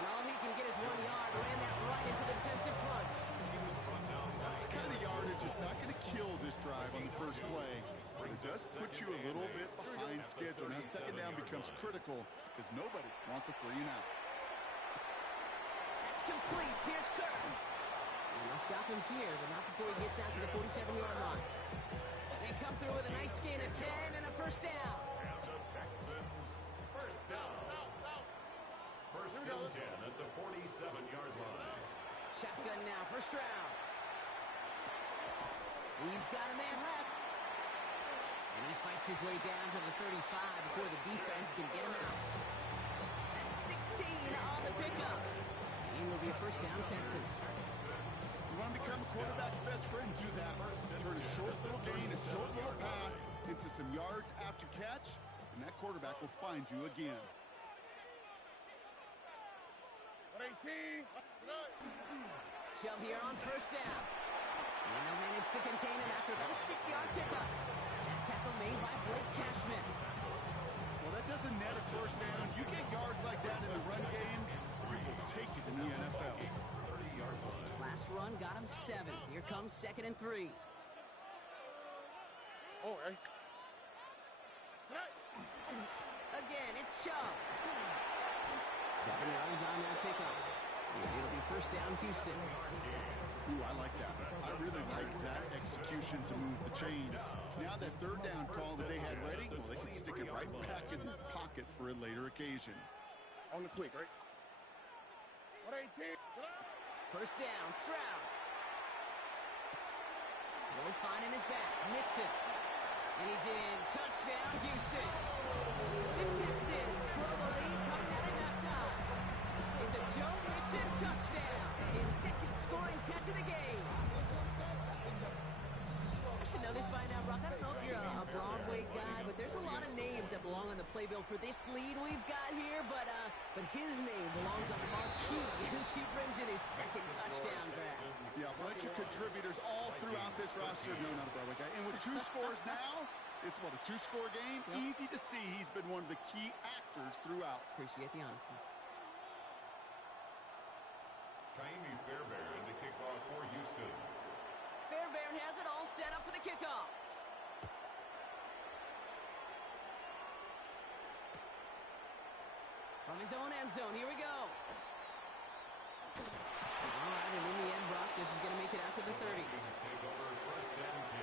And all he can get is 1 yard. Ran that right into the defensive front. That's the kind of yardage that's not going to kill this drive on the first play. But it does put you a little bit behind schedule. Now second down becomes critical because nobody wants a 3 and out. That's complete. Here's Kirk. And they'll stop him here, but not before he gets out to the 47-yard line. They come through with a nice gain of 10 and a first down. And the Texans, first down. First and 10 at the 47-yard line. Shotgun now, first round. He's got a man left. And he fights his way down to the 35 before the defense can get him out. That's 16 on the pickup. Game will be a first down, Texans. You want to become a quarterback's best friend? Do that. Turn a short little gain, a short little pass into some yards after catch, and that quarterback will find you again. 18. Shove here on first down. And they'll manage to contain him after about a 6-yard pickup. That tackle made by Blake Cashman. Well, that doesn't net a first down. You get yards like that in the run game, you will take it in the NFL. Last run got him 7. Here comes 2nd and 3. All right. Again, it's Chubb. 7 yards on that pickup. And it'll be first down, Houston. Ooh, I like that. I really like that execution to move the chains. Now that third down call that they had ready, well, they can stick it right back in the pocket for a later occasion. On the quick, right? 18. First down, Stroud. No finding his back. Mixon. And he's in. Touchdown, Houston. The Texans grow the lead coming out at halftime. It's a Joe Mixon touchdown. His second scoring catch of the game. I should know this by now, Brock. I don't know if you're a Broadway guy, but there's a lot of names that belong on the playbill for this lead we've got here, but his name belongs on the marquee as he brings in his second touchdown grab. Yeah, a bunch of contributors all throughout this roster. No, not a Broadway guy. And with 2 scores now, it's what, a 2-score game? Yep. Easy to see he's been one of the key actors throughout. Appreciate the honesty. Ka'imi Fairbairn to kick off for Houston. Fairbairn has it all set up for the kickoff. From his own end zone, here we go. All right, and in the end, Brock, this is going to make it out to the 30. Take over first and 10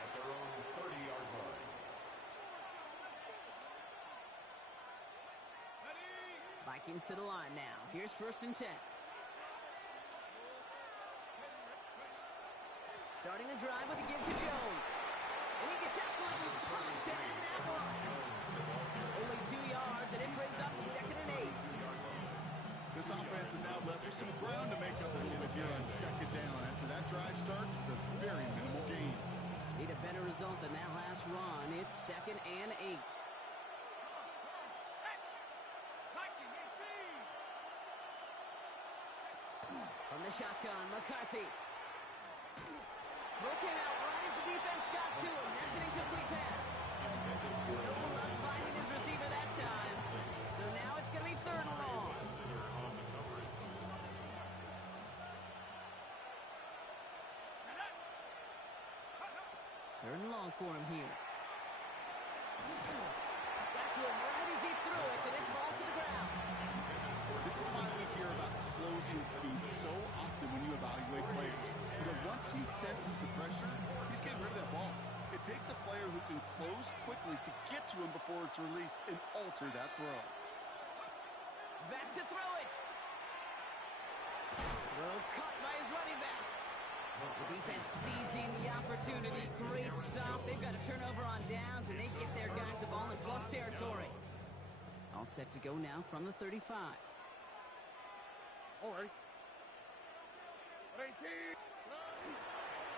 at their own 30-yard line. Vikings to the line now. Here's first and 10. Starting the drive with a give to Jones. And he gets absolutely pumped to end that one. Only 2 yards, and it brings up 2nd and 8. This offense is now left with some ground to make up a little bit here on 2nd down. After that drive starts with a very minimal gain. Need a better result than that last run. It's 2nd and 8. From the shotgun, McCarthy. Throw came out right as the defense got to him. That's an incomplete pass. No luck finding his receiver that time. So now it's going to be 3rd and long. Third and long for him here. Got to him right as he threw it, and it hear about closing speed so often when you evaluate players. But once he senses the pressure, he's getting rid of that ball. It takes a player who can close quickly to get to him before it's released and alter that throw. Back to throw it. Throw caught by his running back. The defense seizing the opportunity. Great stop. They've got a turnover on downs, and they get their guys the ball in plus territory. All set to go now from the 35. All right.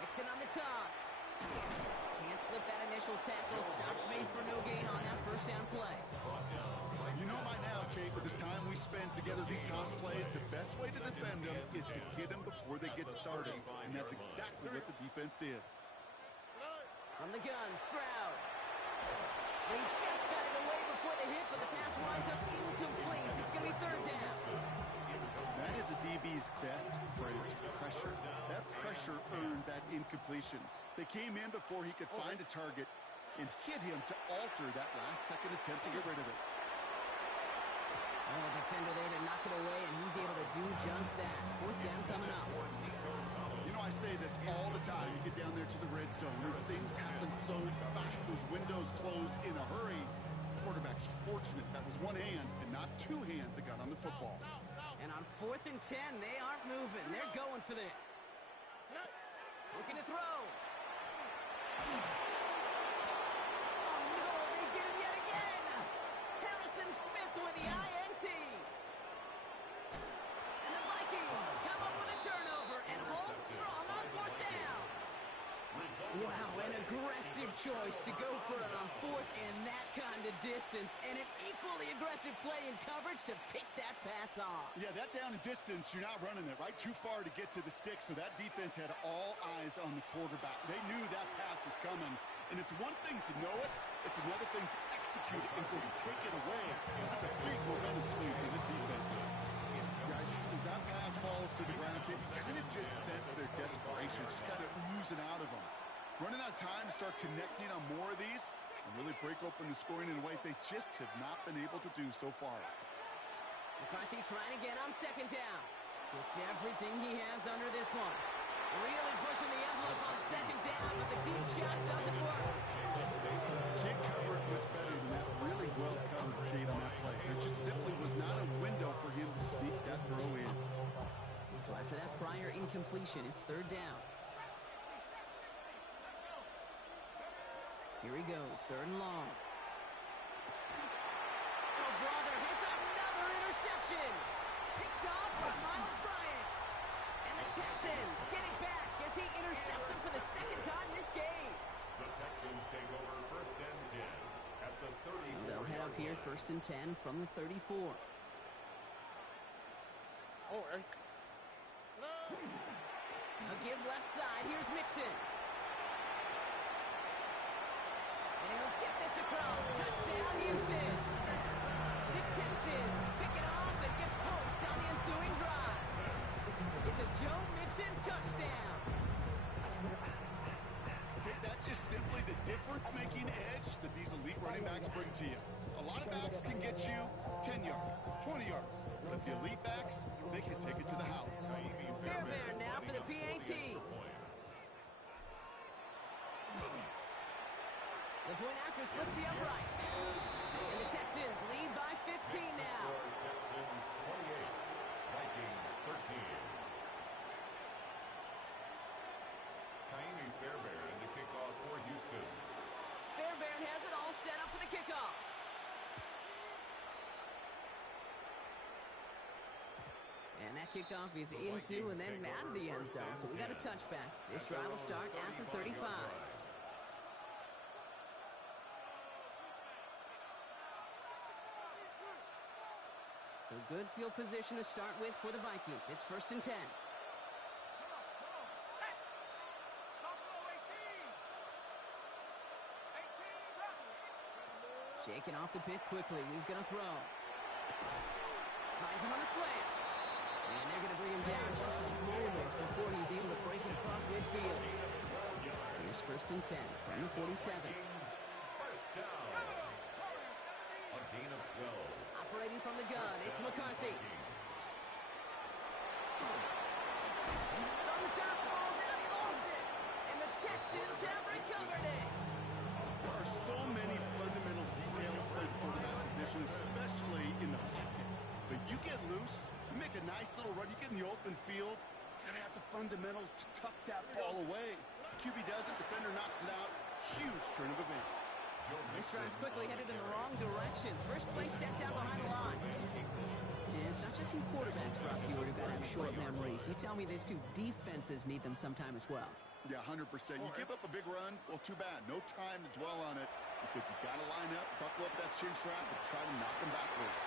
Mixon on the toss. Can't slip that initial tackle. Stops made for no gain on that first down play. You know by now, Kate, with this time we spend together, these toss plays, the best way to defend them is to hit them before they get started. And that's exactly what the defense did. From the gun, Stroud. They just got it away before the hit, but the pass winds up incomplete. It's going to be third down. That is a DB's best friend, pressure. That pressure earned that incompletion. They came in before he could find a target and hit him to alter that last-second attempt to get rid of it. Oh, the defender there to knock it away, and he's able to do just that. Fourth down coming up. You know, I say this all the time. You get down there to the red zone where things happen so fast. Those windows close in a hurry. Quarterback's fortunate that was one hand and not two hands that got on the football. And on 4th and 10, they aren't moving. They're going for this. Looking to throw. Oh, no, they get him yet again. Harrison Smith with the INT. And the Vikings come up with a turnover and hold strong on 4th down. Wow, an aggressive choice to go for it on 4th and that kind of distance. And an equally aggressive play in coverage to pick that pass off. Yeah, that down and distance, you're not running it, right? Too far to get to the stick, so that defense had all eyes on the quarterback. They knew that pass was coming. And it's one thing to know it, it's another thing to execute it and go take it away. That's a big momentum swing for this defense. Yikes, as that pass falls to the ground, you kind of just sense their desperation, just kind of oozing out of them. Running out of time to start connecting on more of these and really break open the scoring in a way they just have not been able to do so far. McCarthy trying again on 2nd down. Gets everything he has under this one. Really pushing the envelope on 2nd down, but the deep shot doesn't work. Kid covered much better than that. Really well covered Kate on that play. There just simply was not a window for him to sneak that throw in. So after that prior incompletion, it's 3rd down. Here he goes, 3rd and long. Oh, brother, hits another interception. Picked off by Miles Bryant. And the Texans get it back as he intercepts him for the 2nd time this game. The Texans take over 1st and 10 at the 34. So they'll head up here 1st and 10 from the 34. All right. A give left side. Here's Mixon. And he'll get this across. Touchdown, Houston. The Texans pick it off and give points on the ensuing drive. It's a Joe Mixon touchdown. Okay, that's just simply the difference-making edge that these elite running backs bring to you. A lot of backs can get you 10 yards, 20 yards. But the elite backs, they can take it to the house. Fairbairn now for the PAT. The point after splits the upright. And the Texans lead by 15 now. Texans 28, Vikings 13. Kaimi Fairbairn to kick off for Houston. Fairbairn has it all set up for the kickoff. And that kickoff is into and then out of the end zone. So we got a touchback. This drive will start at the 35. So good field position to start with for the Vikings. It's 1st and 10. Shaking off the pick quickly. He's going to throw. Finds him on the slant. And they're going to bring him down just a moment before he's able to break it across midfield. Here's 1st and 10 from the 47. First down. A gain of 12. Operating from the gun, it's McCarthy. It's on the turf, balls out, he lost it. And the Texans have recovered it. There are so many fundamental details playing quarterback position, especially in the pocket. But you get loose, you make a nice little run, you get in the open field, you gotta have the fundamentals to tuck that ball away. QB does it, defender knocks it out. Huge turn of events. This drive's quickly headed in the wrong direction. First play set down behind the line. And it's not just in quarterbacks, Brock Huard, who got to have short memories. You tell me these two defenses need them sometime as well. Yeah, 100%. You give up a big run, well, too bad. No time to dwell on it because you got to line up, buckle up that chin strap, and try to knock them backwards.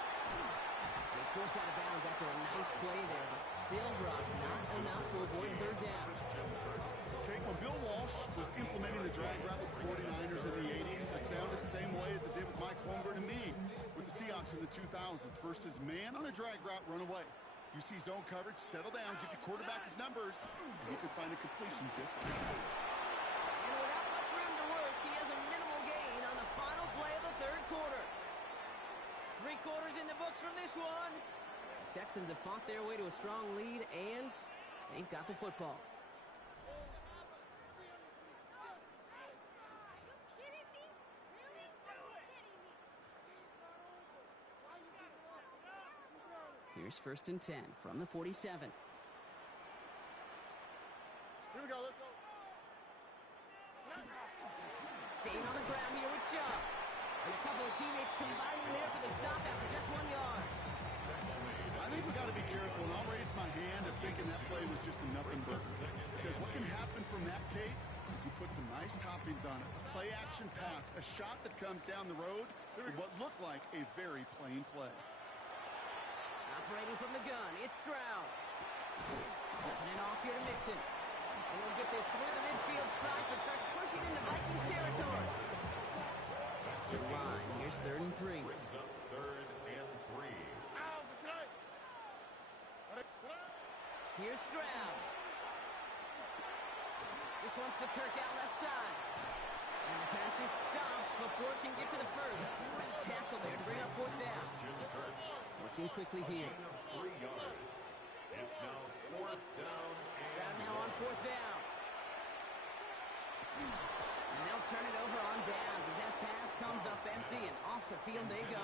He's forced out of bounds after a nice play there, but still, Brock, not enough to avoid third down. Okay, when Bill Walsh was implementing the drag route with the 49ers in the 80s, it sounded the same way as it did with Mike Holmgren and me with the Seahawks in the 2000s. First is man on a drag route, run away. You see zone coverage, settle down, give your quarterback his numbers, and you can find a completion just like that. And without much room to work, he has a minimal gain on the final play of the third quarter. 3 quarters in the books from this one. Texans have fought their way to a strong lead, and they've got the football. Here's 1st and 10 from the 47. Here we go, let's go. Staying on the ground here with Chubb. And a couple of teammates combining there for the stop after just 1 yard. I think we got to be careful, and I'll raise my hand of thinking that play was just a nothing burger. Because what can happen from that, Kate, is he put some nice toppings on it. A play-action pass, a shot that comes down the road with what looked like a very plain play. Operating from the gun, it's Stroud. Open it off here to Mixon. And he'll get this through the midfield stripe and starts pushing into Vikings territory. To the line, here's 3rd and 3. Brings up 3rd and 3. Here's Stroud. This one's to Kirk out left side. And the pass is stopped before it can get to the first. Great tackle there to bring up 4th down. Working quickly here. 3 yards. It's now 4th down. Stroud now on 4th down. And they'll turn it over on downs as that pass comes up empty and off the field they go.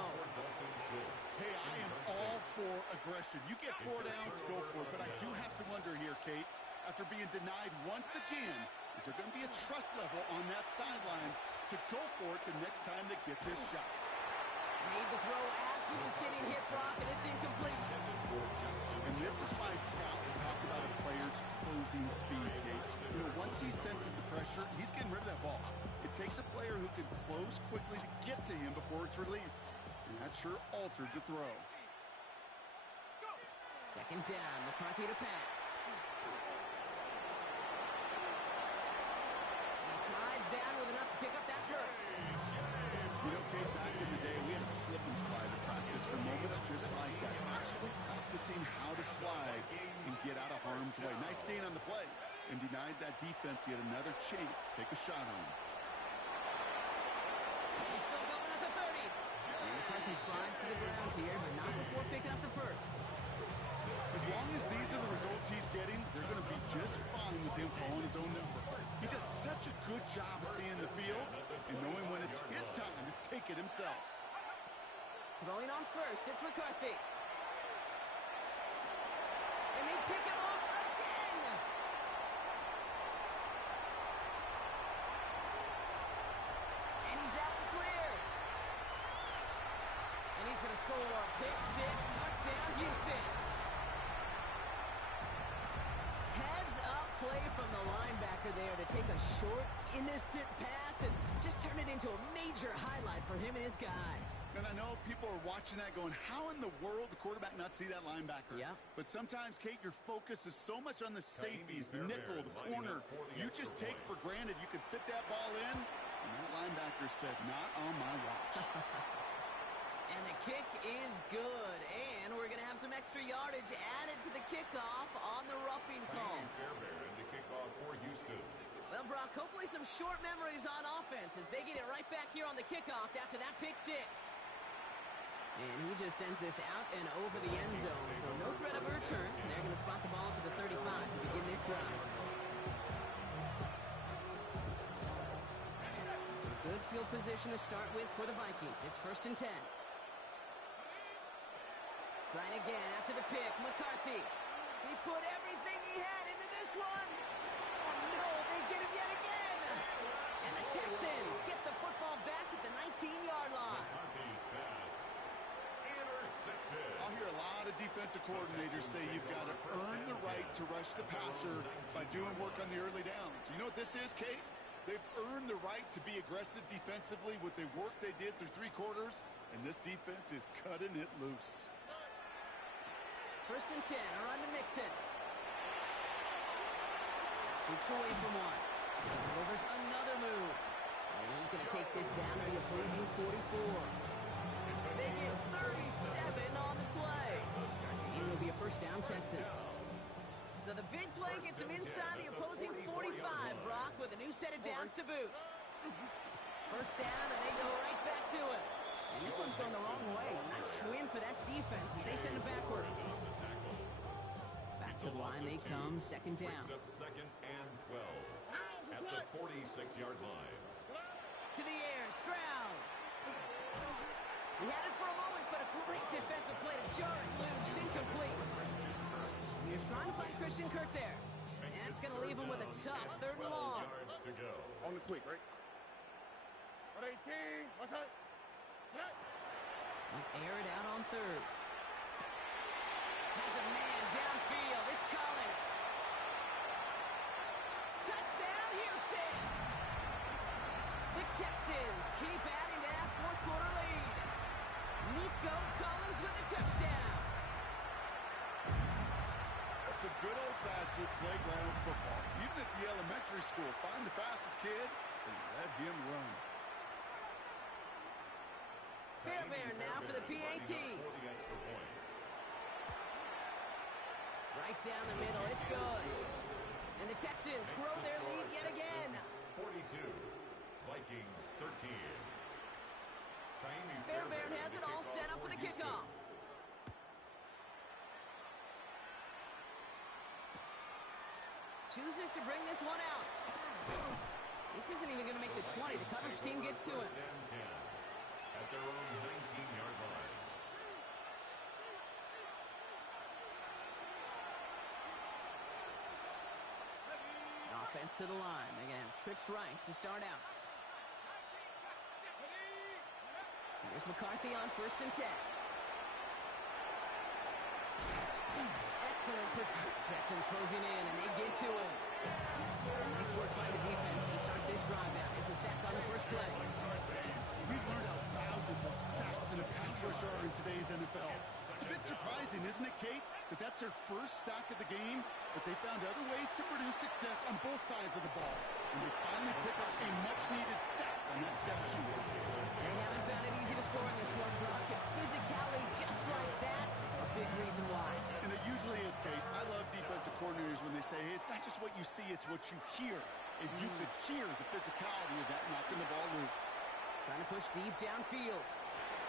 Hey, I am all for aggression. You get 4 downs, go for it. But I do have to wonder here, Kate, after being denied once again, is there going to be a trust level on that sidelines to go for it the next time they get this shot? Made the throw as he was getting hit, Brock, and it's incomplete. And this is why scouts talk about a player's closing speed, Kate. You know, once he senses the pressure, he's getting rid of that ball. It takes a player who can close quickly to get to him before it's released. And that sure altered the throw. 2nd down, McCarthy to pass. And he slides down with enough to pick up that first. You know, Kate, back in the day, we had a slip and slide to practice for moments just like that. Actually practicing how to slide and get out of harm's way. Nice gain on the play. And denied that defense yet another chance to take a shot on him. He's still going at the 30. And McCarthy slides to the ground here, but not before picking up the first. As long as these are the results he's getting, they're going to be just fine with him calling his own number. He does such a good job of seeing the field and knowing when it's his time to take it himself. Throwing on first, it's McCarthy. And they pick him up again. And he's out the clear. And he's going to score a pick six, touchdown Houston. Heads up play from the linebacker there to take a short, innocent pass and just turn it into a major highlight for him and his guys. And I know people are watching that going, how in the world the quarterback not see that linebacker? Yeah. But sometimes, Kate, your focus is so much on the safeties, the nickel, the corner. You just take for granted you can fit that ball in. And that linebacker said, not on my watch. And the kick is good. And we're going to have some extra yardage added to the kickoff on the roughing call. Fairbairn to kick off for Houston. Well, Brock, hopefully some short memories on offense as they get it right back here on the kickoff after that pick six. And he just sends this out and over the end zone. So no threat of a return. They're going to spot the ball for the 35 to begin this drive. So good field position to start with for the Vikings. It's 1st and 10. Trying again after the pick. McCarthy. He put everything he had into this one. Oh, no, they get him yet again. And the Texans get the football back at the 19-yard line. McCarthy's pass intercepted. I'll hear a lot of defensive coordinators say you've got to earn the right to rush the passer by doing work on the early downs. You know what this is, Kate? They've earned the right to be aggressive defensively with the work they did through 3 quarters, and this defense is cutting it loose. 1st and 10, around to Mixon. Shoots away from one. Delivers another move. And he's going to take this down to the opposing 44. They get 37 on the play. And it will be a 1st down, Texans. So the big play gets him inside the opposing 45, Brock, with a new set of downs to boot. 1st down, and they go right back to it. And this one's going the wrong way. Nice win for that defense as they send it backwards. Back to the line they come, 2nd down. Up 2nd and 12 at the 46-yard line. To the air, Stroud. He had it for a moment, but a great defensive play to jar it loose, incomplete. He was trying to find Christian Kirk there. And that's going to leave him with a tough 3rd and long. Yards to go. On the quick, right? 18, what's up? He'll air it out on 3rd. Has a man downfield. It's Collins. Touchdown, Houston. The Texans keep adding to that 4th quarter lead. Nico Collins with a touchdown. That's some good old-fashioned playground football. Even at the elementary school, find the fastest kid and let him run. Fairbairn now for the PAT. Right down the middle, it's good. And the Texans grow their lead yet again. 42, Vikings 13. Fairbairn has it all set up for the kickoff. Chooses to bring this one out. This isn't even going to make the 20. The coverage team gets to it. At their own 19-yard line. Offense to the line. They're going to have trips right to start out. Here's McCarthy on 1st and 10. Excellent. Texans closing in, and they get to it. Nice work by the defense to start this drive out. It's a sack on the 1st play. We've learned how valuable sacks in a pass rush are in today's NFL. It's a bit surprising, isn't it, Kate, that that's their 1st sack of the game, but they found other ways to produce success on both sides of the ball. And they finally pick up a much-needed sack on that step shoot. They haven't found it easy to score in this one, Brock. And physicality just like that, a big reason why. And it usually is, Kate. I love defensive coordinators when they say, hey, it's not just what you see, it's what you hear. And you could hear the physicality of that knocking the ball loose. Trying to push deep downfield.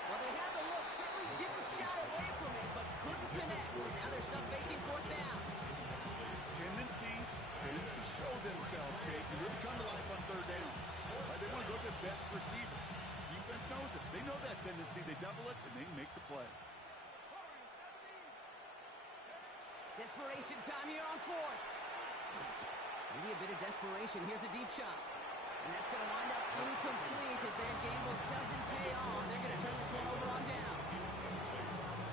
Well, they had the look, certainly didn't shy away from it, but couldn't connect. And now they're stuck facing 4th down. Tendencies tend to show themselves, Kate. They really come to life on 3rd downs. Right? They want to go to their best receiver. Defense knows it. They know that tendency. They double it, and they make the play. Desperation time here on 4th. Maybe a bit of desperation. Here's a deep shot. And that's going to wind up incomplete as their gamble doesn't pay off. They're going to turn this one over on downs.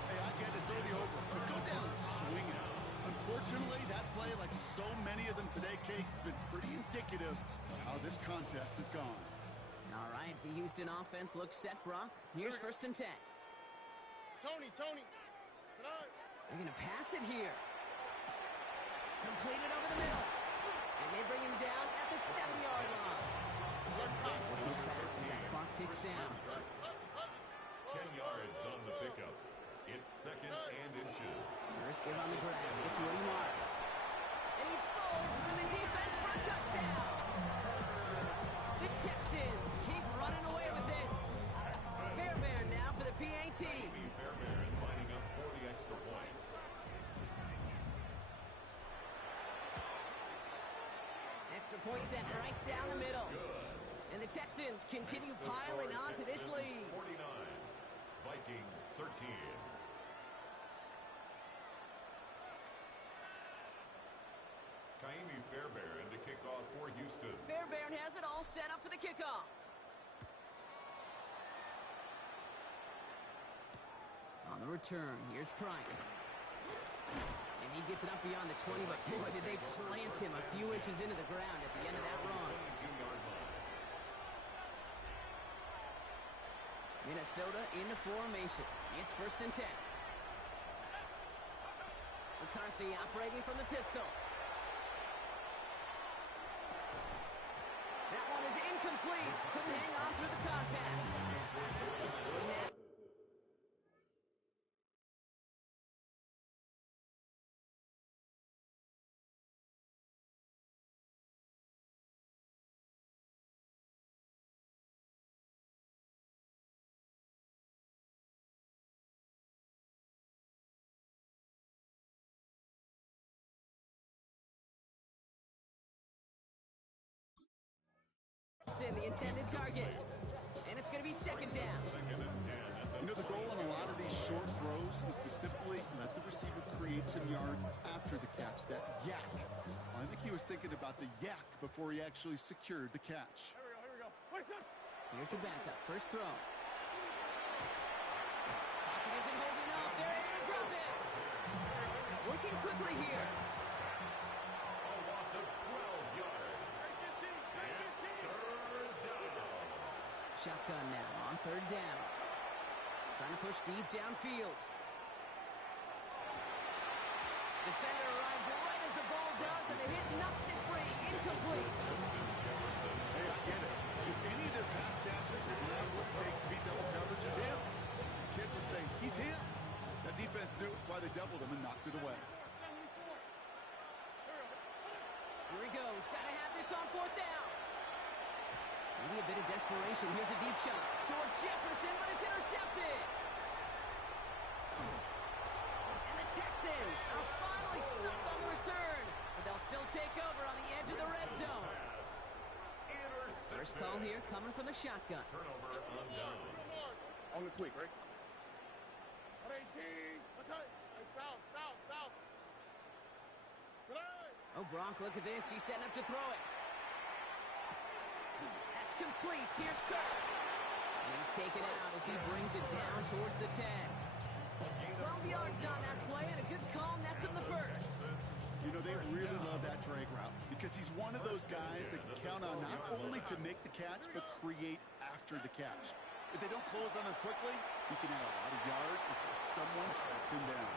Hey, I get it. It's already over. But go down swinging. Unfortunately, that play, like so many of them today, Kate, has been pretty indicative of how this contest has gone. All right, the Houston offense looks set, Brock. Here's 1st and 10. Tony. They're going to pass it here. Completed over the middle. And they bring him down at the 7-yard line. Looking fast as that clock ticks down. 10 yards on the pickup. It's 2nd and inches. First give on the ground. It's Woody Morris. And he falls through the defense for a touchdown. The Texans keep running away with this. Fairbairn now for the PAT. Miami Fairbairn lining up for the extra point. Extra point set right down the middle. And the Texans continue piling on to this lead. 49. Vikings 13. Miami Fairbairn to kick off for Houston. Fairbairn has it all set up for the kickoff. On the return, here's Price. And he gets it up beyond the 20, but boy, did they plant him a few inches into the ground at the end of that run. 22-yard line. Minnesota in the formation. It's 1st and 10. McCarthy operating from the pistol. That one is incomplete. Couldn't hang on through the contact. In the intended target. And it's going to be 2nd down. You know, the goal on a lot of these short throws is to simply let the receiver create some yards after the catch, that yak. I think he was thinking about the yak before he actually secured the catch. Here we go. Here's the backup. First throw. Pocket isn't holding up. They're able to drop it. Working quickly here. A loss of 12 yards. Shotgun now on 3rd down. Trying to push deep downfield. Defender arrives right as the ball does, and the hit knocks it free. Incomplete. Hey, I get it. If any of their pass catchers have what it takes to beat double coverage, it's him. Kids would say, he's him. That defense knew it's why they doubled him and knocked it away. Here he goes. Got to have this on 4th down. Maybe a bit of desperation. Here's a deep shot toward Jefferson, but it's intercepted. And the Texans are finally stopped on the return, but they'll still take over on the edge of the red zone. First call here coming from the shotgun. Turnover on down. On the quick, right? 18. What's up? Hey, south. Today. Oh, Gronk, look at this. He's setting up to throw it. That's complete. Here's Kirk. And he's taken out as he brings it down towards the 10. 12 yards on that play, and a good call nets him the first. You know, they really love that drag route because he's one of those guys that can count on not only to make the catch, but create after the catch. If they don't close on him quickly, he can add a lot of yards before someone tracks him down.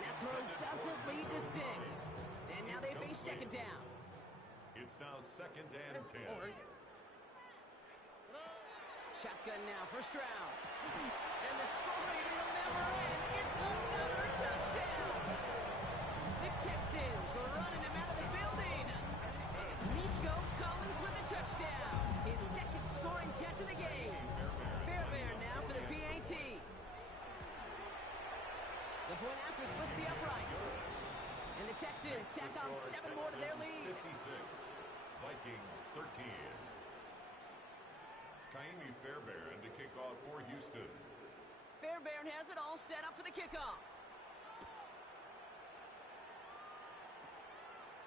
That throw doesn't lead to 6. And now they face 2nd down. It's now 2nd and 10. Shotgun now, first round. And the scoring will never end. It's another touchdown. The Texans are running them out of the building. Nico Collins with a touchdown. His 2nd scoring catch of the game. Fairbairn now for the PAT. The point after splits the uprights. And the Texans tack on 7 more to their lead. 56. Vikings 13. Miami Fairbairn to kick off for Houston. Fairbairn has it all set up for the kickoff.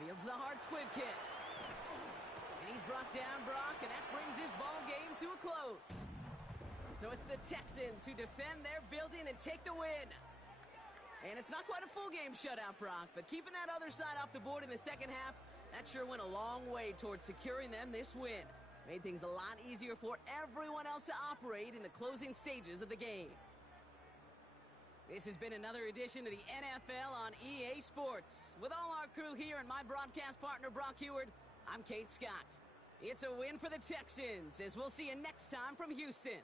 Fields the hard squib kick. And he's brought down, Brock, and that brings his ball game to a close. So it's the Texans who defend their building and take the win. And it's not quite a full game shutout, Brock, but keeping that other side off the board in the second half, that sure went a long way towards securing them this win. Made things a lot easier for everyone else to operate in the closing stages of the game. This has been another edition of the NFL on EA Sports. With all our crew here and my broadcast partner, Brock Heward, I'm Kate Scott. It's a win for the Texans, as we'll see you next time from Houston.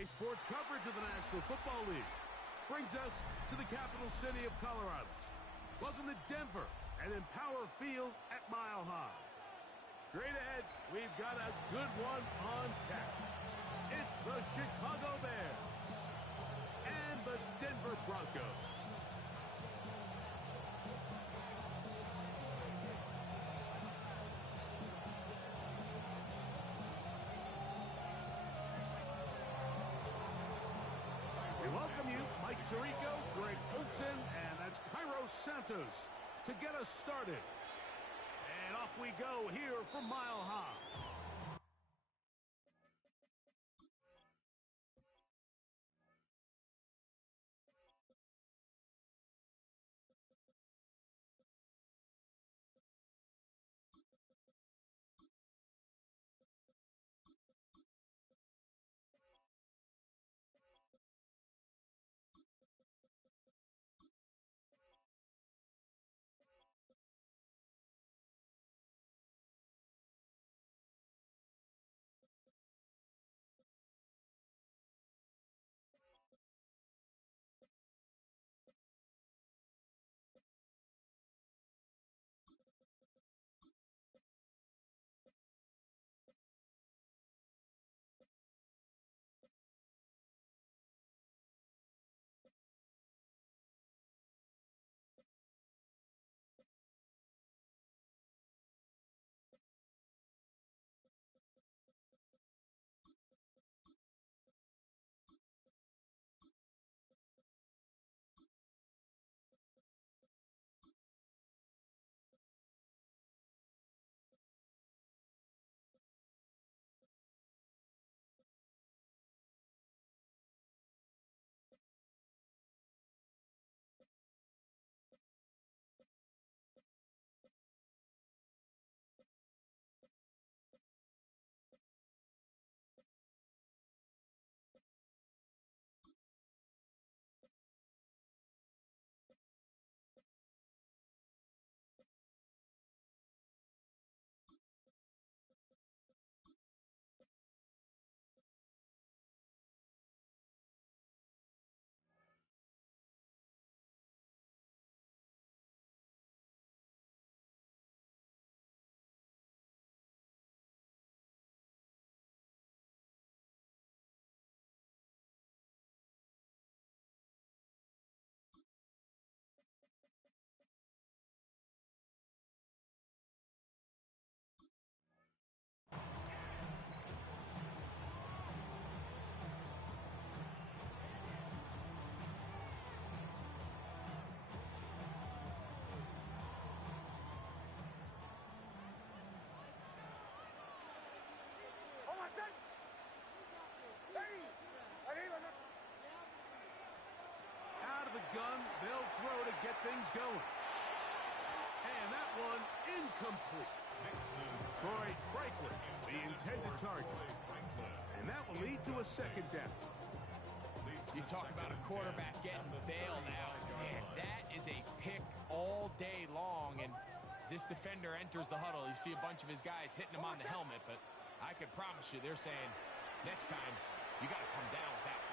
NBA sports coverage of the National Football League brings us to the capital city of Colorado. Welcome to Denver and Empower Field at Mile High. Straight ahead, we've got a good one on tap. It's the Chicago Bears and the Denver Broncos. We welcome you, Mike Tirico, Greg Olson, and that's Cairo Santos to get us started. And off we go here from Mile High. Out of the gun, they'll throw to get things going. And that one incomplete. Troy Franklin, the intended target. And that will lead to a second down. You talk about a quarterback getting bailed out. Man, that is a pick all day long. And as this defender enters the huddle, you see a bunch of his guys hitting him on the helmet. But I can promise you, they're saying, next time, you got to come down with that one.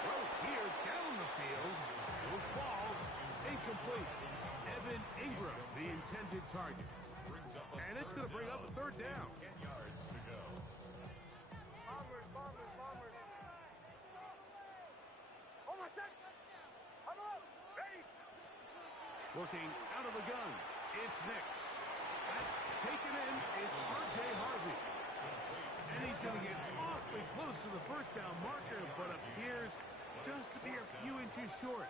Well, here down the field, will fall incomplete. Evan Ingram, the intended target. And it's going to bring up a third down. 10 yards to go. Bombers. Oh, my son. I'm up. Ready. Working out of the gun, it's Nix. That's taken in, it's R.J. Harvey. And he's going to get awfully close to the first down marker, but appears just to be a few inches short.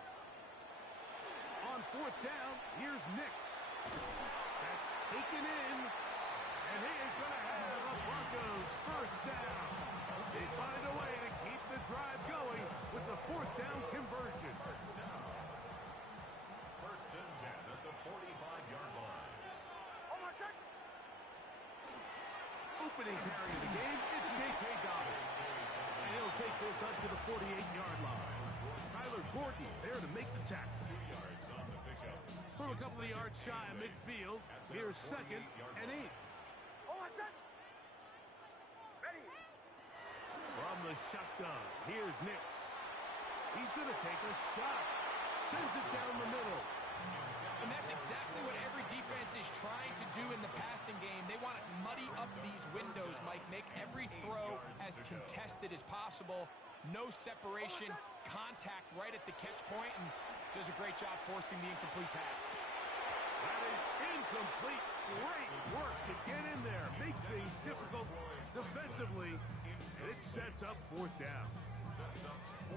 On fourth down, here's Nix. That's taken in, and he is going to have a Broncos first down. They find a way to keep the drive going with the fourth down conversion. First and 10 at the 45-yard line. Oh, my son. Opening carry of the game, it's J.K. Dobbins. And he'll take this up to the 48-yard line. Tyler Gordon there to make the tackle. 2 yards on the pickup. From a couple of yards shy of midfield, here's second and 8. Oh, my son. Ready. the shotgun. Here's Nix. He's going to take a shot. Sends it down the middle. And that's exactly what every defense is trying to do in the passing game. They want to muddy up these windows, Mike. Make every throw as contested as possible. No separation, contact right at the catch point, and does a great job forcing the incomplete pass. That is incomplete. Great work to get in there. Make things difficult defensively, and it sets up fourth down.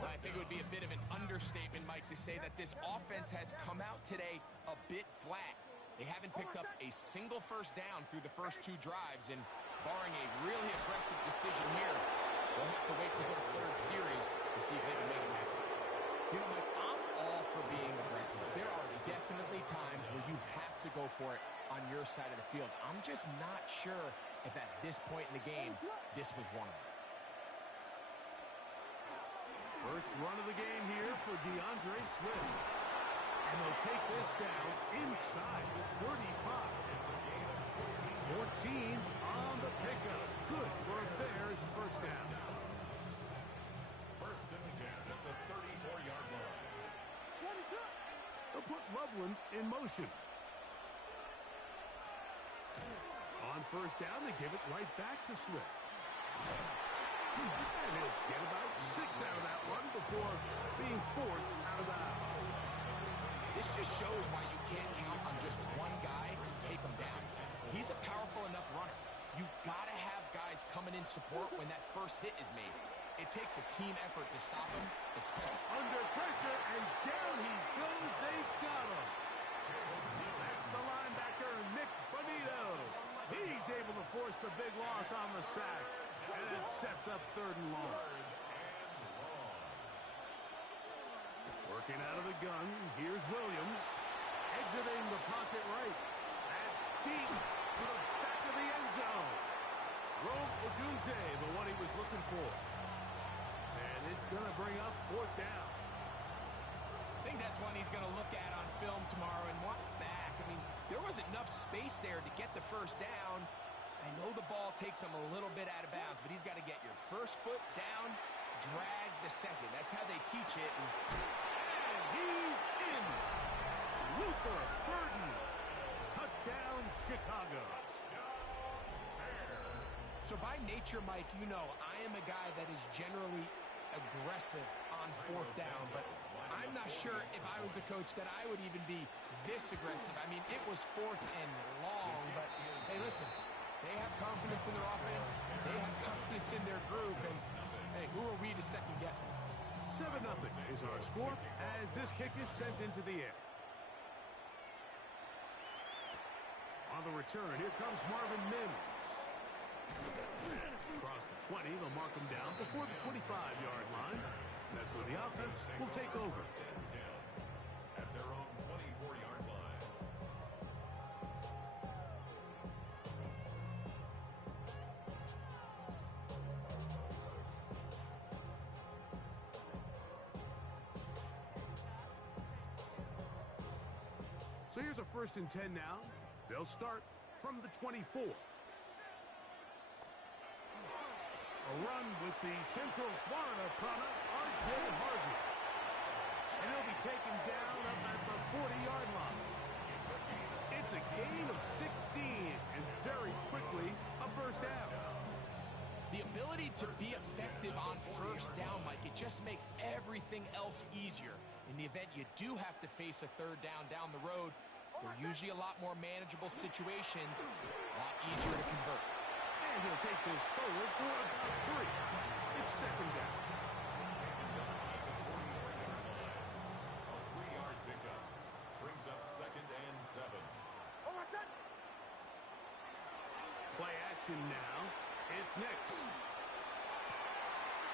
I think it would be a bit of an understatement, Mike, to say that this offense has come out today a bit flat. They haven't picked up a single first down through the first two drives, and barring a really aggressive decision here, they'll have to wait till the third series to see if they can make it happen. You know, Mike, I'm all for being aggressive. There are definitely times where you have to go for it on your side of the field. I'm just not sure if at this point in the game, this was one of them. First run of the game here for DeAndre Swift. And they'll take this down inside the 35. 14 on the pickup. Good for a Bears first down. First and 10 at the 34-yard line. They'll put Loveland in motion. On first down, they give it right back to Swift. And he'll get about 6 out of that one before being forced out of bounds. This just shows why you can't count on just one guy to take him down. He's a powerful enough runner. You gotta have guys coming in support when that first hit is made. It takes a team effort to stop him, especially under pressure, and down he goes. They got him. That's the linebacker, Nick Bonito. He's able to force the big loss on the sack. And it sets up third and long. Working out of the gun, here's Williams. Exiting the pocket right. That's deep to the back of the end zone. Rome Odunze, the one he was looking for. And it's going to bring up fourth down. I think that's one he's going to look at on film tomorrow and walk back. I mean, there was enough space there to get the first down. I know the ball takes him a little bit out of bounds, but he's got to get your first foot down, drag the second. That's how they teach it. And he's in. Luther Burden. Touchdown, Chicago. So by nature, Mike, you know I am a guy that is generally aggressive on fourth down, but I'm not sure if I was the coach that I would even be this aggressive. I mean, it was fourth and long, but hey, listen. They have confidence in their offense. They have confidence in their group. And, hey, who are we to second-guess it? 7-0 is our score as this kick is sent into the air. On the return, here comes Marvin Mims. Across the 20, they'll mark him down before the 25-yard line. That's where the offense will take over. At their own 24-yard line. So here's a 1st and 10 now. They'll start from the 24. A run with the Central Florida product, R.J. Harvey. And he'll be taken down up at the 40-yard line. It's a gain of 16, and very quickly, a first down. The ability to be effective on first down, Mike, it just makes everything else easier. In the event you do have to face a third down the road, they're usually a lot more manageable situations, a lot easier to convert. And he'll take this forward for about 3. It's second down. A 3-yard pickup brings up 2nd and 7. Play action now. It's Nix.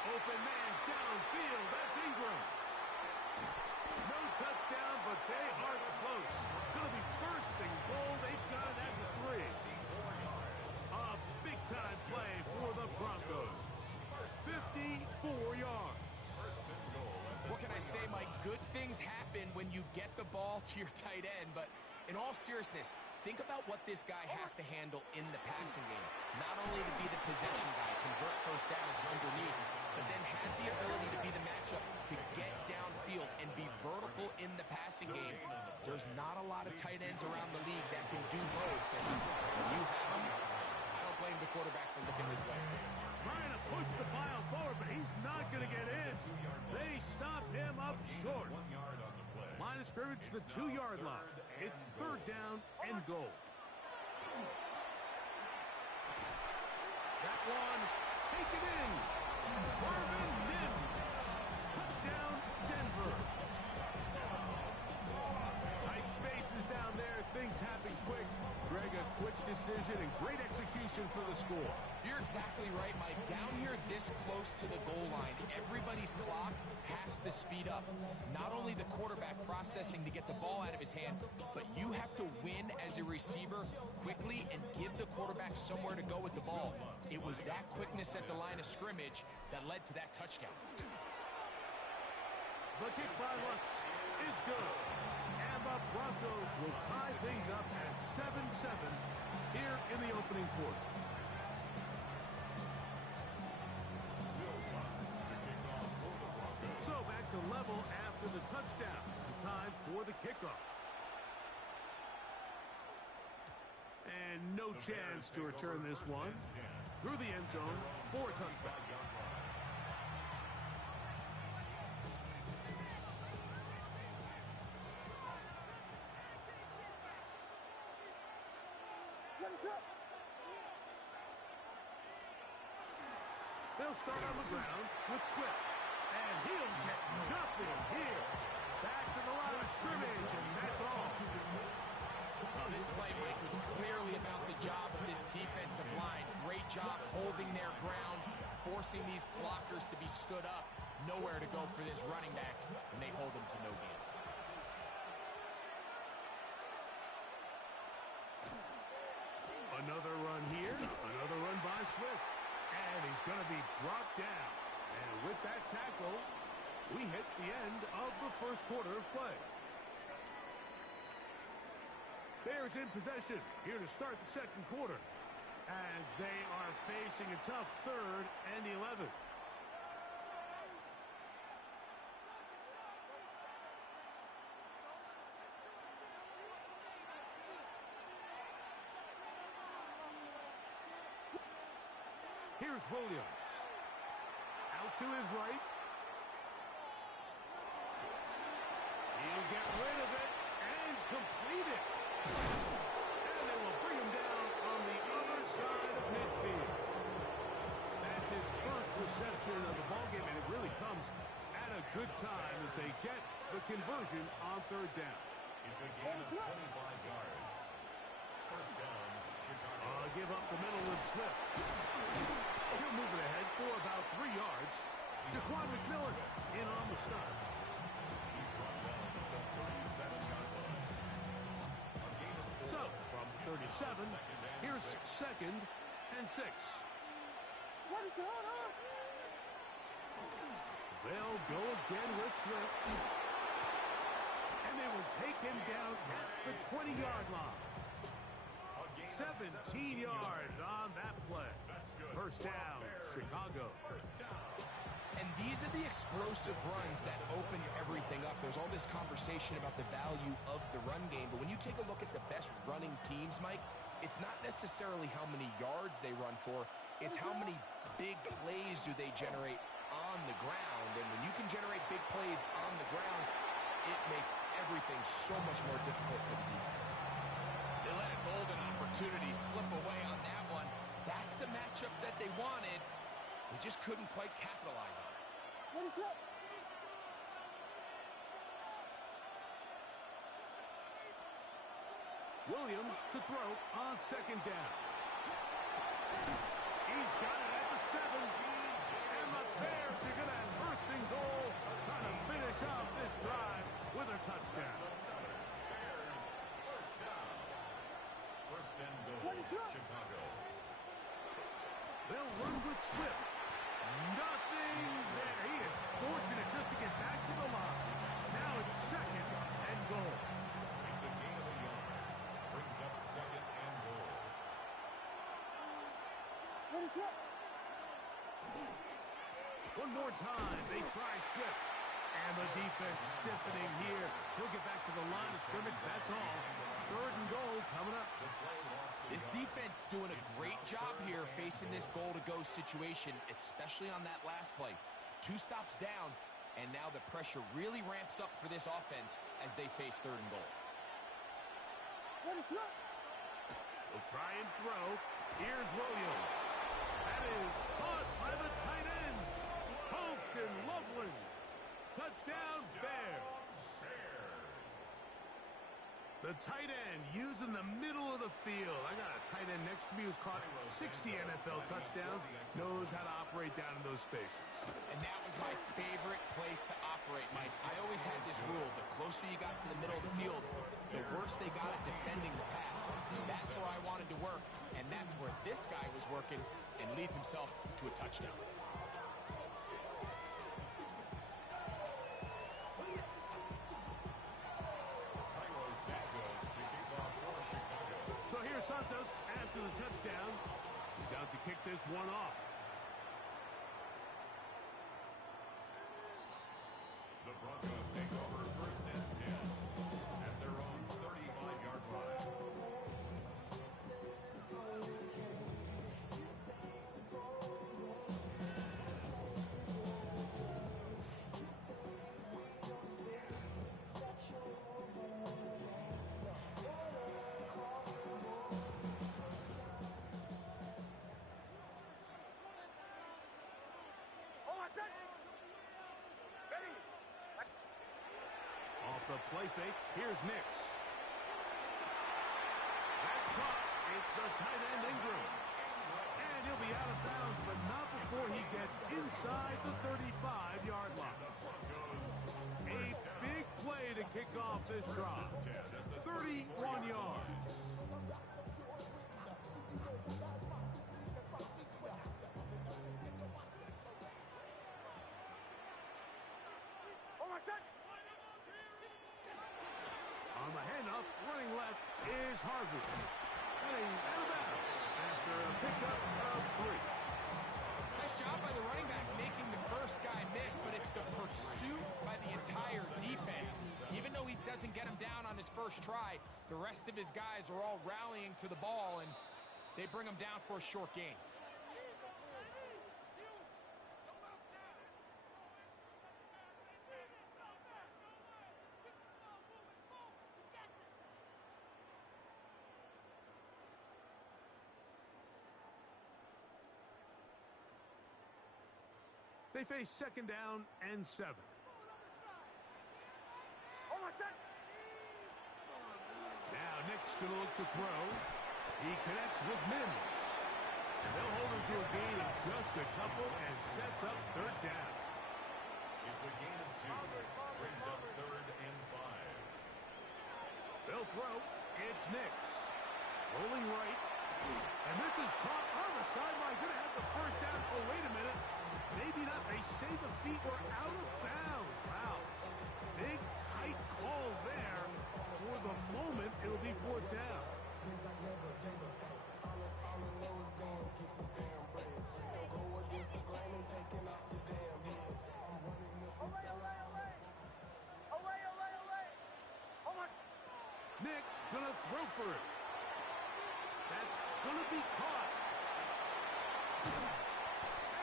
Open man downfield. That's Ingram. No touchdown, but they are close. Going to be first and goal. They've got it at the 3. A big-time play for the Broncos. 54 yards. What can I say, Mike? Good things happen when you get the ball to your tight end, but in all seriousness, think about what this guy has to handle in the passing game. Not only to be the possession guy, convert first downs underneath, but then had the ability to be the matchup to get downfield and be vertical in the passing game. There's not a lot of tight ends around the league that can do both. And when you have them, I don't blame the quarterback for looking his way. Trying to push the pile forward, but he's not going to get in. They stop him up short. Line of scrimmage to the 2-yard line. It's third down and goal. That one, taken in. Marvin Mims. Touchdown, Denver. Tight spaces down there. Things happen quick. Greg, a quick decision and great execution for the score. You're exactly right, Mike. Down here this close to the goal line, everybody's clock has to speed up. Not only the quarterback processing to get the ball out of his hand, but you have to win as a receiver quickly and give the quarterback somewhere to go with the ball. It was that quickness at the line of scrimmage that led to that touchdown. The kick by Lutz is good. And the Broncos will tie things up at 7-7 here in the opening quarter. So back to level after the touchdown. Time for the kickoff. And no chance to return this one through the end zone for a touchback. They'll start on the ground with Swift. And he'll get nothing here. Back to the line of scrimmage, and that's all. Well, this play, Mike, was clearly about the job of this defensive line. Great job holding their ground, forcing these blockers to be stood up. Nowhere to go for this running back, and they hold him to no gain. Another run here, another run by Swift. And he's going to be brought down. And with that tackle, we hit the end of the first quarter of play. Bears in possession here to start the second quarter as they are facing a tough 3rd and 11. Here's Williams. Out to his right. He'll get rid of it and complete it. And they will bring him down on the other side of midfield. That's his first reception of the ballgame, and it really comes at a good time as they get the conversion on 3rd down. It's a gain of 25 yards. First down, Chicago. Give up the middle with Swift. He'll move it ahead for about 3 yards. Jaquan McMillan in on the start. He's brought down at the 37-yard line. A gain of 4. So, from 37, here's 2nd and 6. They'll go again with Swift. And they will take him down at the 20-yard line. 17 yards on that play. First down, Chicago. And these are the explosive runs that open everything up. There's all this conversation about the value of the run game, but when you take a look at the best running teams, Mike, it's not necessarily how many yards they run for, it's how many big plays do they generate on the ground. And when you can generate big plays on the ground, it makes everything so much more difficult for the defense. They let a golden opportunity slip away on that one. That's the matchup that they wanted. They just couldn't quite capitalize on it. What is up? Williams to throw on 2nd down. He's got it at the 7. And the Bears are going to have 1st and goal, trying to finish off this drive with a touchdown. First and goal, Chicago. They'll run with Swift. Nothing there. He is fortunate just to get back to the line. Now it's 2nd and goal. It's a gain of a yard. Brings up 2nd and goal. What is up? One more time. They try Swift. And the defense stiffening here. He'll get back to the line of scrimmage. That's all. 3rd and goal coming up. This defense doing a great job here facing this goal-to-go situation, especially on that last play. 2 stops down, and now the pressure really ramps up for this offense as they face 3rd and goal. He'll try and throw. Here's Williams. That is caught by the tight end. Holston Loveland. Touchdown, Bears. The tight end using the middle of the field. I got a tight end next to me who's caught 60 NFL touchdowns, knows how to operate down in those spaces. And that was my favorite place to operate, Mike. I always had this rule. The closer you got to the middle of the field, the worse they got at defending the pass. So that's where I wanted to work, and that's where this guy was working and leads himself to a touchdown. So here's Santos after the touchdown. He's out to kick this one off. The Broncos take over 1st and 10 at their own 35-yard line. Off the play fake, here's Nix. That's caught. It's the tight end Ingram. And he'll be out of bounds, but not before he gets inside the 35-yard line. A big play to kick off this drive. 31 yards. On the handoff, running left is Harvey. And he's out of bounds after a pickup of 3. Nice job by the running back making the first guy miss, but it's the pursuit by the entire defense. Even though he doesn't get him down on his first try, the rest of his guys are all rallying to the ball, and they bring him down for a short gain. They face 2nd down and 7. Now Nick's going to look to throw. He connects with Mims. And they'll hold him to a gain of just a couple and sets up 3rd down. It's a gain of 2. Brings up 3rd and 5. They'll throw. It's Nix. Rolling right. And this is caught on the sideline. Going to have the first down. Oh, wait a minute. Maybe not. They say the feet were out of bounds. Wow. Big, tight call there. For the moment, it'll be 4th down. Nick's going to throw for it. That's going to be caught.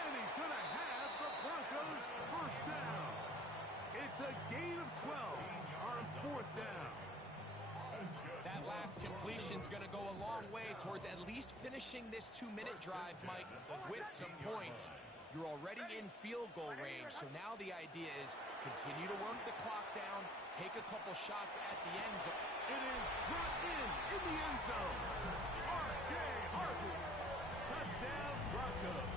And he's going to have the Broncos first down. It's a gain of 12 on 4th down. That last completion's going to go a long way towards at least finishing this 2-minute drive, Mike, with some points. You're already in field goal range, so now the idea is continue to work the clock down, take a couple shots at the end zone. It is brought in the end zone. R.J. Harvey. Touchdown, Broncos.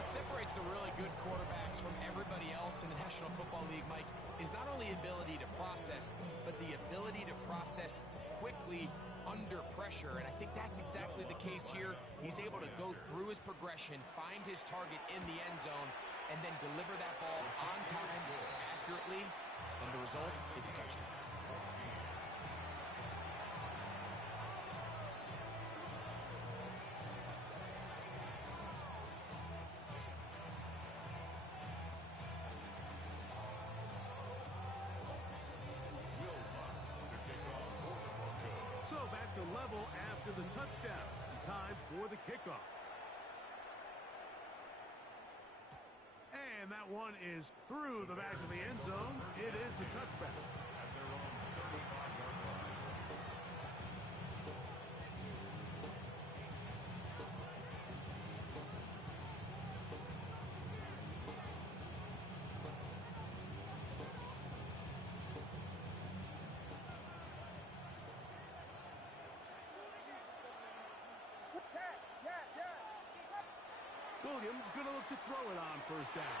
What separates the really good quarterbacks from everybody else in the National Football League, Mike, is not only ability to process, but the ability to process quickly under pressure, and I think that's exactly the case here. He's able to go through his progression, find his target in the end zone, and then deliver that ball on time, accurately, and the result is a touchdown. level after the touchdown. Time for the kickoff. And that one is through the back of the end zone. It is a touchback. At their own 35-yard line. Williams going to look to throw it on first down.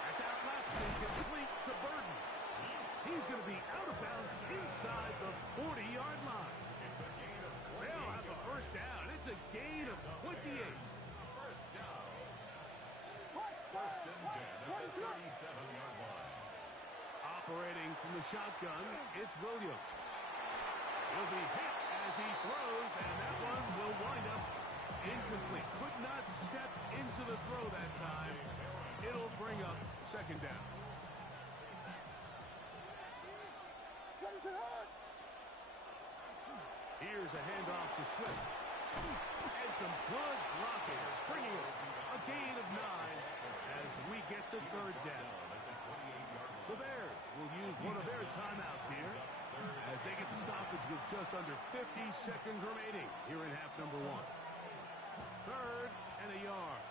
That's out left and complete to Burton. He's going to be out of bounds inside the 40-yard line. They'll have a first down. It's a gain of 28. First down. First and 10 at the 37-yard line. Operating from the shotgun, it's Williams. He'll be hit as he throws, and that one will wind up incomplete. Could not step into the throw that time. It'll bring up second down. Here's a handoff to Swift. And some good blocking. Springing it. A gain of 9 as we get to third down. The Bears will use one of their timeouts here as they get the stoppage with just under 50 seconds remaining here in half number 1. Third and a yard.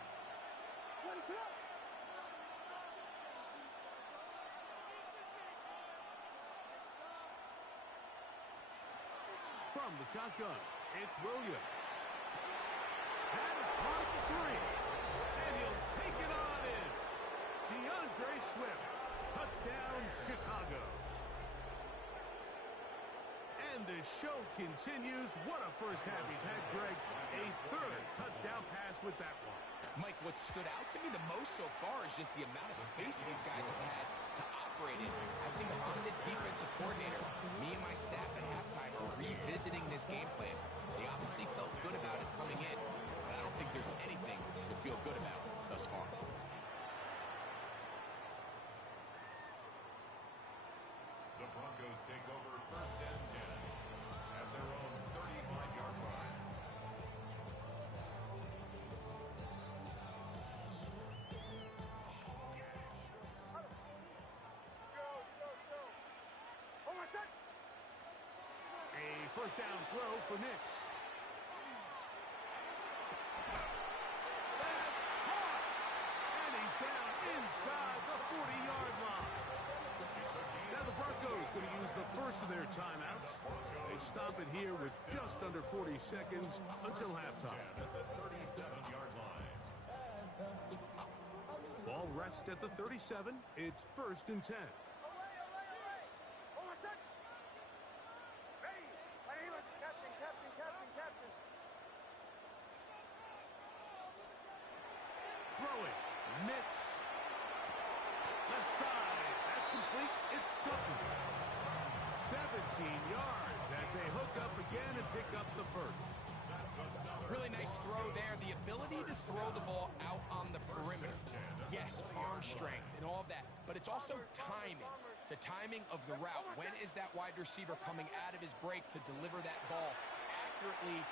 From the shotgun, it's Williams. That is caught at the 3. And he'll take it on in. DeAndre Swift. Touchdown, Chicago. And the show continues. What a first half he's had, Greg. A third touchdown pass with that one. Mike, what stood out to me the most so far is just the amount of space these guys have had to operate in. I think I'm this defensive coordinator. Me and my staff at halftime are revisiting this game plan. They obviously felt good about it coming in, but I don't think there's anything to feel good about thus far. The Broncos take over first and 10 at their own 35-yard line. A first down throw for Nix. That's caught! And he's down inside the 40-yard line. Now the Broncos going to use the first of their timeouts. They stop it here with just under 40 seconds until halftime. At the 37-yard line. Ball rests at the 37. It's first and 10. Throwing. Nix. Left side. That's complete. It's Sutton. 17 yards as they hook up again and pick up the first. Really nice throw there. The ability to throw the ball out on the perimeter. Yes, arm strength and all of that, but it's also timing. The timing of the route. When is that wide receiver coming out of his break to deliver that ball accurately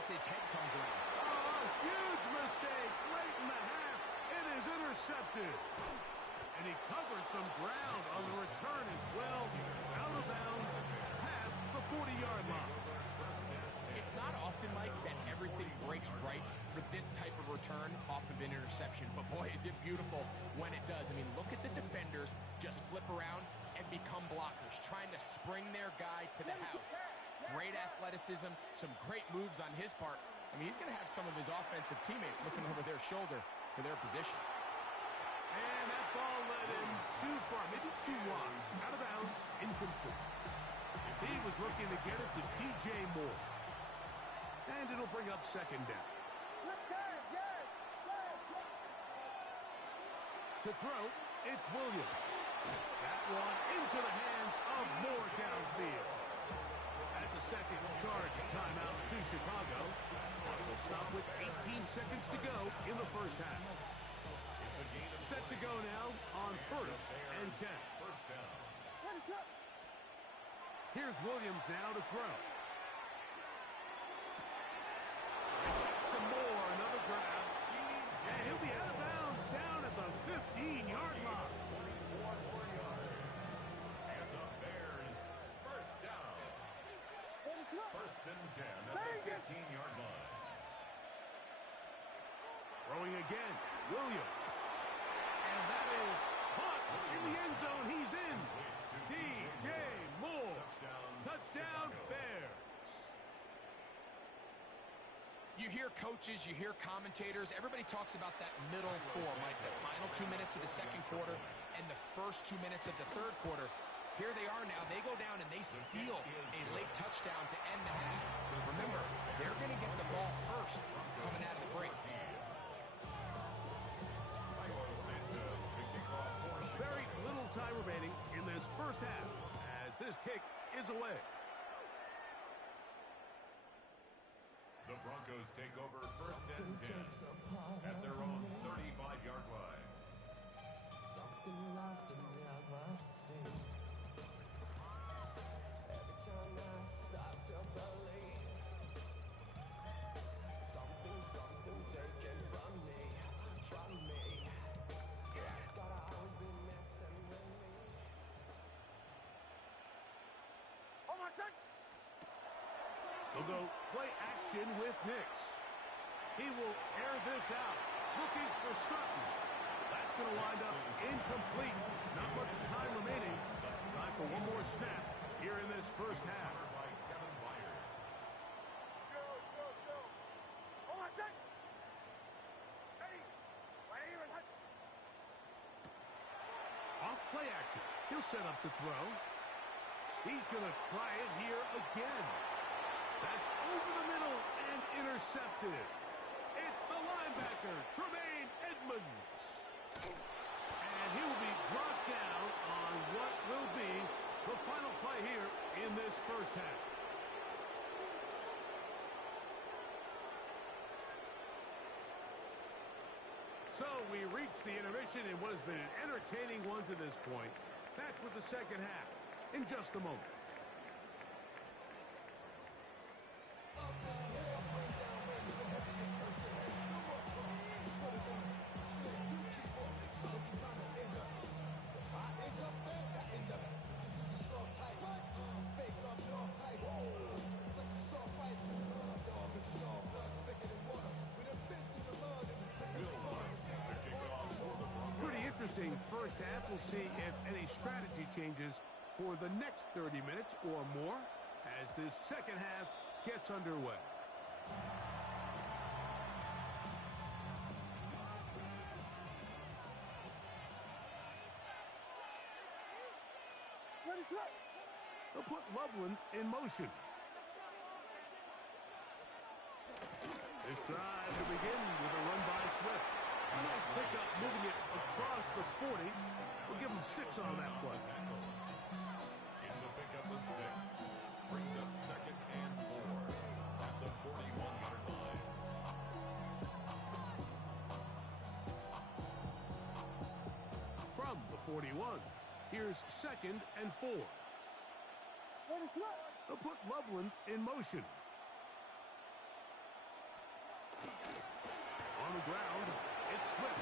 as his head comes around? Oh, huge mistake late in the half. It is intercepted. And he covers some ground on the return as well. Out of bounds, past the 40-yard line. It's not often, Mike, that everything breaks right for this type of return off of an interception. But boy, is it beautiful when it does. I mean, look at the defenders just flip around and become blockers, trying to spring their guy to the house. Great athleticism, some great moves on his part. I mean, he's going to have some of his offensive teammates looking over their shoulder for their position. And that ball led him too far, maybe too wide. Out of bounds, incomplete. He was looking to get it to DJ Moore. And it'll bring up second down. To throw, it's Williams. That one into the hands of Moore downfield. That's a second charge timeout to Chicago. We'll stop with 18 seconds to go in the first half. Set to go now on first and 10. First down. Here's Williams now to throw. To Moore, another grab. And he'll be out of bounds down at the 15-yard line. And the Bears, first down. First and 10 at the 15-yard line. Throwing again, Williams. And that is caught in the end zone. He's in. DJ Moore. Touchdown, Bears. You hear coaches, you hear commentators, everybody talks about that middle four, like the final 2 minutes of the second quarter and the first 2 minutes of the third quarter. Here they are now. They go down and they steal a late touchdown to end the half. Remember, they're going to get the ball first coming out of the break. Very little time remaining in this first half as this kick is away. The Broncos take over first and 10 at their own 35-yard line. Something lost and never seen. Every time I start to believe something taken from me. It's gotta always be messing with me. Oh my son! They'll go play action with Nix. He will air this out, looking for Sutton. That's going to wind up incomplete. Not much time remaining. Time for one more snap here in this first half. Oh my son! Ready! Right here and Off play action. He'll set up to throw. He's going to try it here again. That's over the middle and intercepted. It's the linebacker, Tremaine Edmonds. And he will be brought down on what will be the final play here in this first half. So we reach the intermission in what has been an entertaining one to this point. Back with the second half in just a moment. Interesting first half. We'll see if any strategy changes for the next 30 minutes or more as this second half gets underway. They'll put Loveland in motion. This drive to begin with a run by Swift. A nice pickup, moving it across the 40. We'll give him 6 on that play. It's a pickup of 6. Brings up second and 4 at the 41-yard line. From the 41, here's second and 4. They'll put Loveland in motion. On the ground, it's Swift.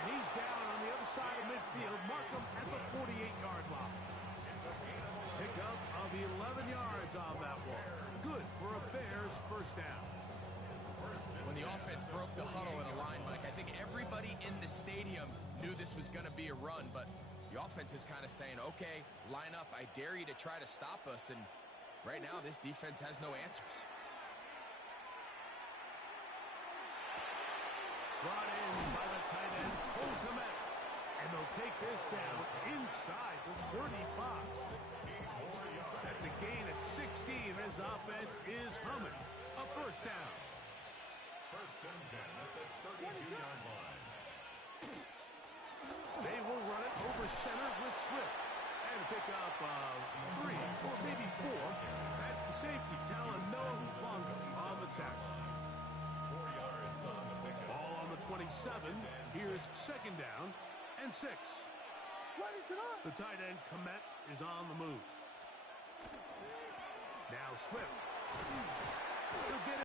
And he's down on the other side of midfield. Markham at the 48-yard line. Pickup of 11 yards on that one. Good for a Bears first down. When the offense broke the huddle in a line, Mike, I think everybody in the stadium knew this was going to be a run, but the offense is kind of saying, okay, line up. I dare you to try to stop us. And right now, this defense has no answers. Brought in by the tight end, Cole Kmet. And they'll take this down inside the 35. That's a gain of 16. This offense is humming. A first down. First and 10 at the 32-yard line. They will run it over center with Swift. And a pickup of 3 or maybe 4. That's the safety, Talanoa Hufanga on the tackle. 4 yards on the pickup. Ball on the 27. Here's second down and 6. The tight end, Kmet, is on the move. Now Swift. He'll get it.